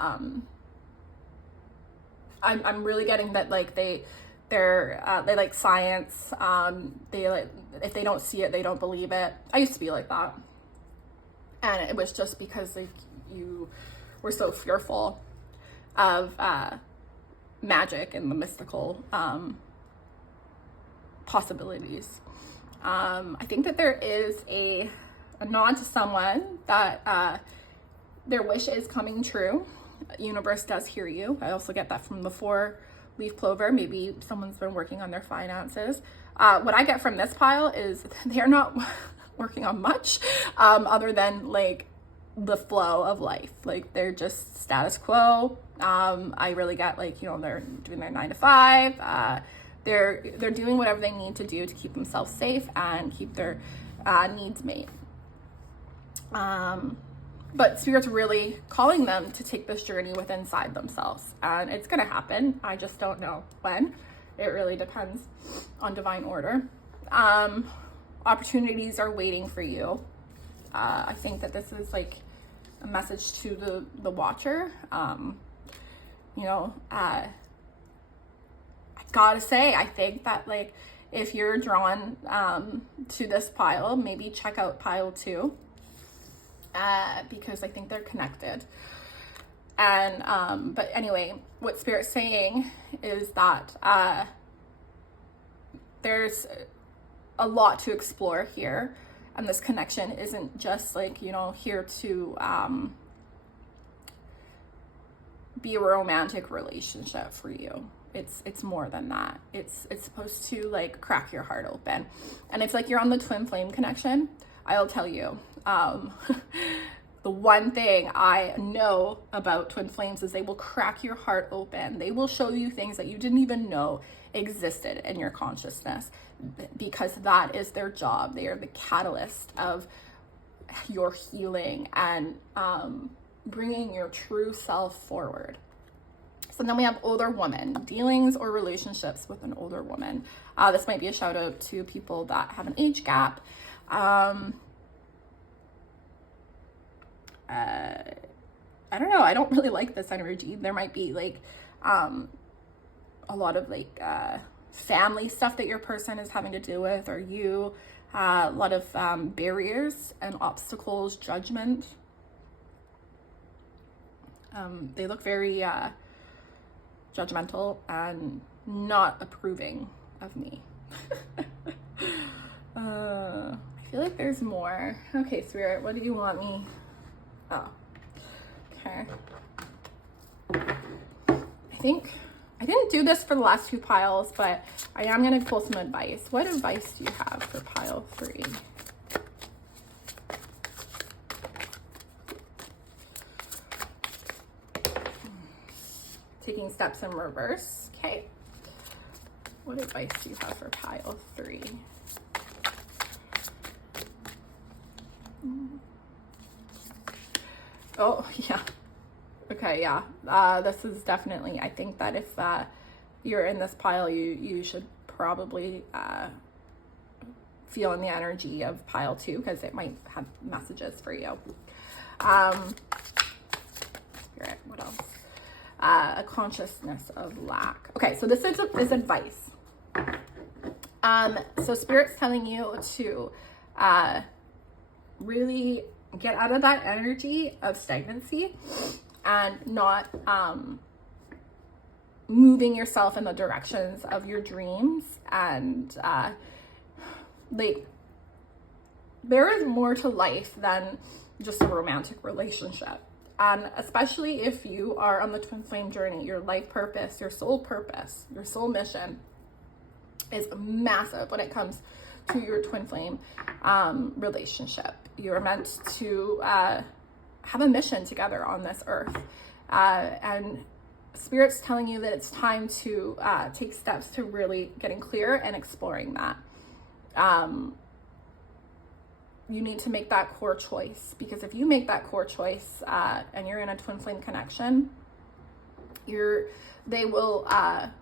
I'm really getting that like they like science. They like, if they don't see it, they don't believe it. I used to be like that, and it was just because like you were so fearful of magic and the mystical possibilities. I think that there is a nod to someone that their wish is coming true. Universe does hear you. I also get that from the 4-leaf clover. Maybe someone's been working on their finances. What I get from this pile is they're not working on much other than like the flow of life. Like they're just status quo. I really get like, you know, they're doing their 9 to 5. They're doing whatever they need to do to keep themselves safe and keep their needs met. But Spirit's really calling them to take this journey within inside themselves, and it's gonna happen. I just don't know when. It really depends on divine order. Opportunities are waiting for you. I think that this is like a message to the watcher. You know, I gotta say, I think that like if you're drawn to this pile, maybe check out pile 2. Because I think they're connected. And but anyway, what Spirit's saying is that there's a lot to explore here, and this connection isn't just like, you know, here to be a romantic relationship for you. It's more than that. It's supposed to like crack your heart open. And if like you're on the twin flame connection, I'll tell you, the one thing I know about twin flames is they will crack your heart open. They will show you things that you didn't even know existed in your consciousness, because that is their job. They are the catalyst of your healing and bringing your true self forward. So then we have older woman, dealings or relationships with an older woman. This might be a shout out to people that have an age gap. I don't know. I don't really like this energy. There might be like a lot of like family stuff that your person is having to deal with, or you, a lot of barriers and obstacles, judgment. They look very judgmental and not approving of me. I feel like there's more. Okay, Spirit, what do you want me? Oh, okay. I think I didn't do this for the last 2 piles, but I am going to pull some advice. What advice do you have for pile 3? Taking steps in reverse. Okay. What advice do you have for pile 3? Oh, yeah. Okay, yeah. This is definitely, I think that if you're in this pile, you should probably feel in the energy of pile 2, because it might have messages for you. Spirit, what else? A consciousness of lack. Okay, so this is advice. So Spirit's telling you to really get out of that energy of stagnancy and not moving yourself in the directions of your dreams. And like, there is more to life than just a romantic relationship. And especially if you are on the twin flame journey, your life purpose, your soul mission is massive when it comes to your twin flame relationship. You're meant to have a mission together on this earth. And Spirit's telling you that it's time to take steps to really getting clear and exploring that. You need to make that core choice, because if you make that core choice and you're in a twin flame connection, they will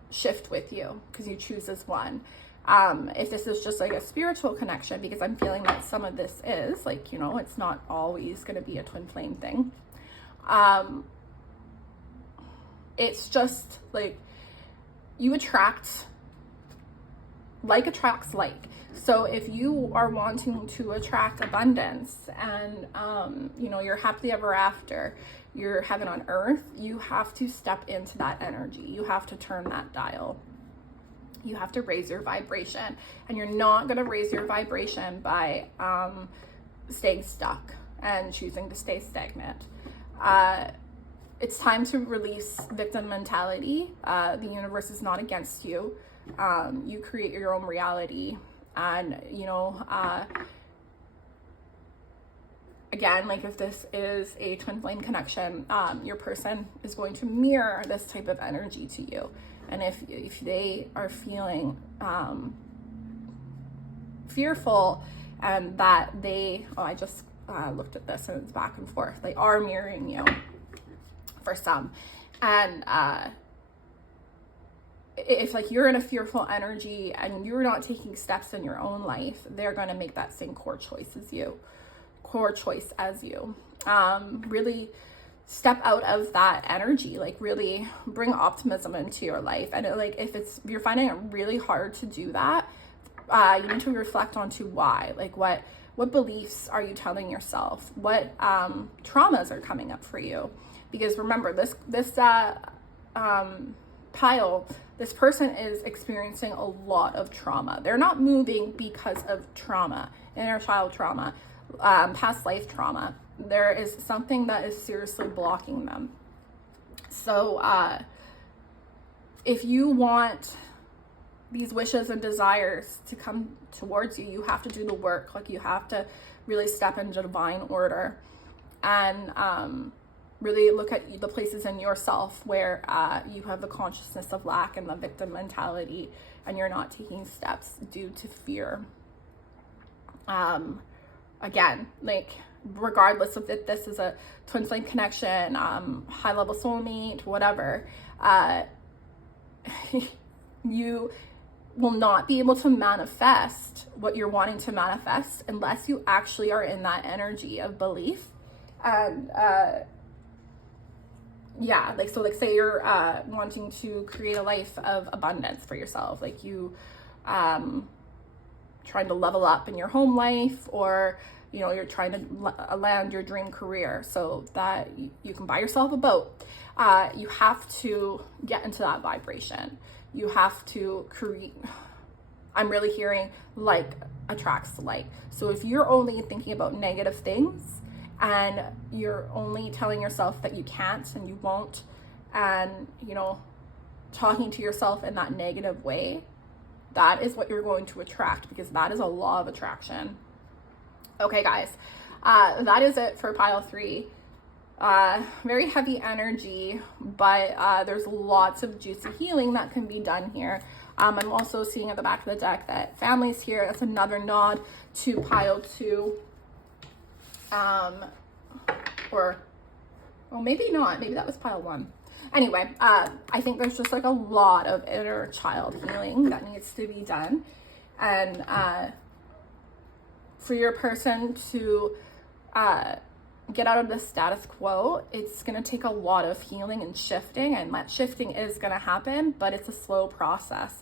shift with you because you choose as one. If this is just like a spiritual connection, because I'm feeling that some of this is like, you know, it's not always going to be a twin flame thing. It's just like you attract, like attracts like. So if you are wanting to attract abundance and, you know, you're happily ever after, you're heaven on earth, you have to step into that energy. You have to turn that dial. You have to raise your vibration, and you're not going to raise your vibration by staying stuck and choosing to stay stagnant. It's time to release victim mentality. The universe is not against you. You create your own reality. And, you know, again, like if this is a twin flame connection, your person is going to mirror this type of energy to you. And if they are feeling fearful and that they, I just looked at this and it's back and forth, they are mirroring you for some. And if like you're in a fearful energy and you're not taking steps in your own life, they're going to make that same core choice as you. Really step out of that energy, like really bring optimism into your life. And like if you're finding it really hard to do that, you need to reflect onto why. Like what beliefs are you telling yourself? What traumas are coming up for you? Because remember, this pile, this person is experiencing a lot of trauma. They're not moving because of trauma, inner child trauma, past life trauma. There is something that is seriously blocking them. So if you want these wishes and desires to come towards you, you have to do the work. Like you have to really step into divine order and really look at the places in yourself where you have the consciousness of lack and the victim mentality, and you're not taking steps due to fear. Again, like regardless of if this is a twin flame connection, high level soulmate, whatever, you will not be able to manifest what you're wanting to manifest unless you actually are in that energy of belief. And yeah, like, so like say you're wanting to create a life of abundance for yourself, like you trying to level up in your home life, or you know, you're trying to land your dream career so that you can buy yourself a boat. You have to get into that vibration. You have to create, I'm really hearing like attracts like. So if you're only thinking about negative things and you're only telling yourself that you can't and you won't, and you know, talking to yourself in that negative way, that is what you're going to attract, because that is a law of attraction. Okay, guys, that is it for pile 3. Very heavy energy, but there's lots of juicy healing that can be done here. I'm also seeing at the back of the deck that family's here. That's another nod to pile 2. Or maybe not. Maybe that was pile 1. Anyway, I think there's just like a lot of inner child healing that needs to be done. And for your person to get out of the status quo, it's going to take a lot of healing and shifting, and that shifting is going to happen, but it's a slow process.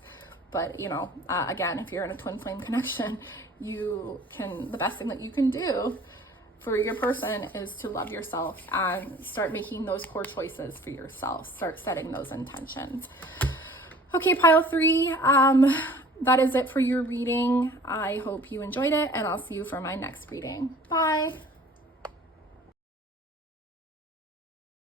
But you know, again, if you're in a twin flame connection, the best thing that you can do for your person is to love yourself and start making those core choices for yourself. Start setting those intentions. Okay, pile 3, that is it for your reading. I hope you enjoyed it, and I'll see you for my next reading. Bye.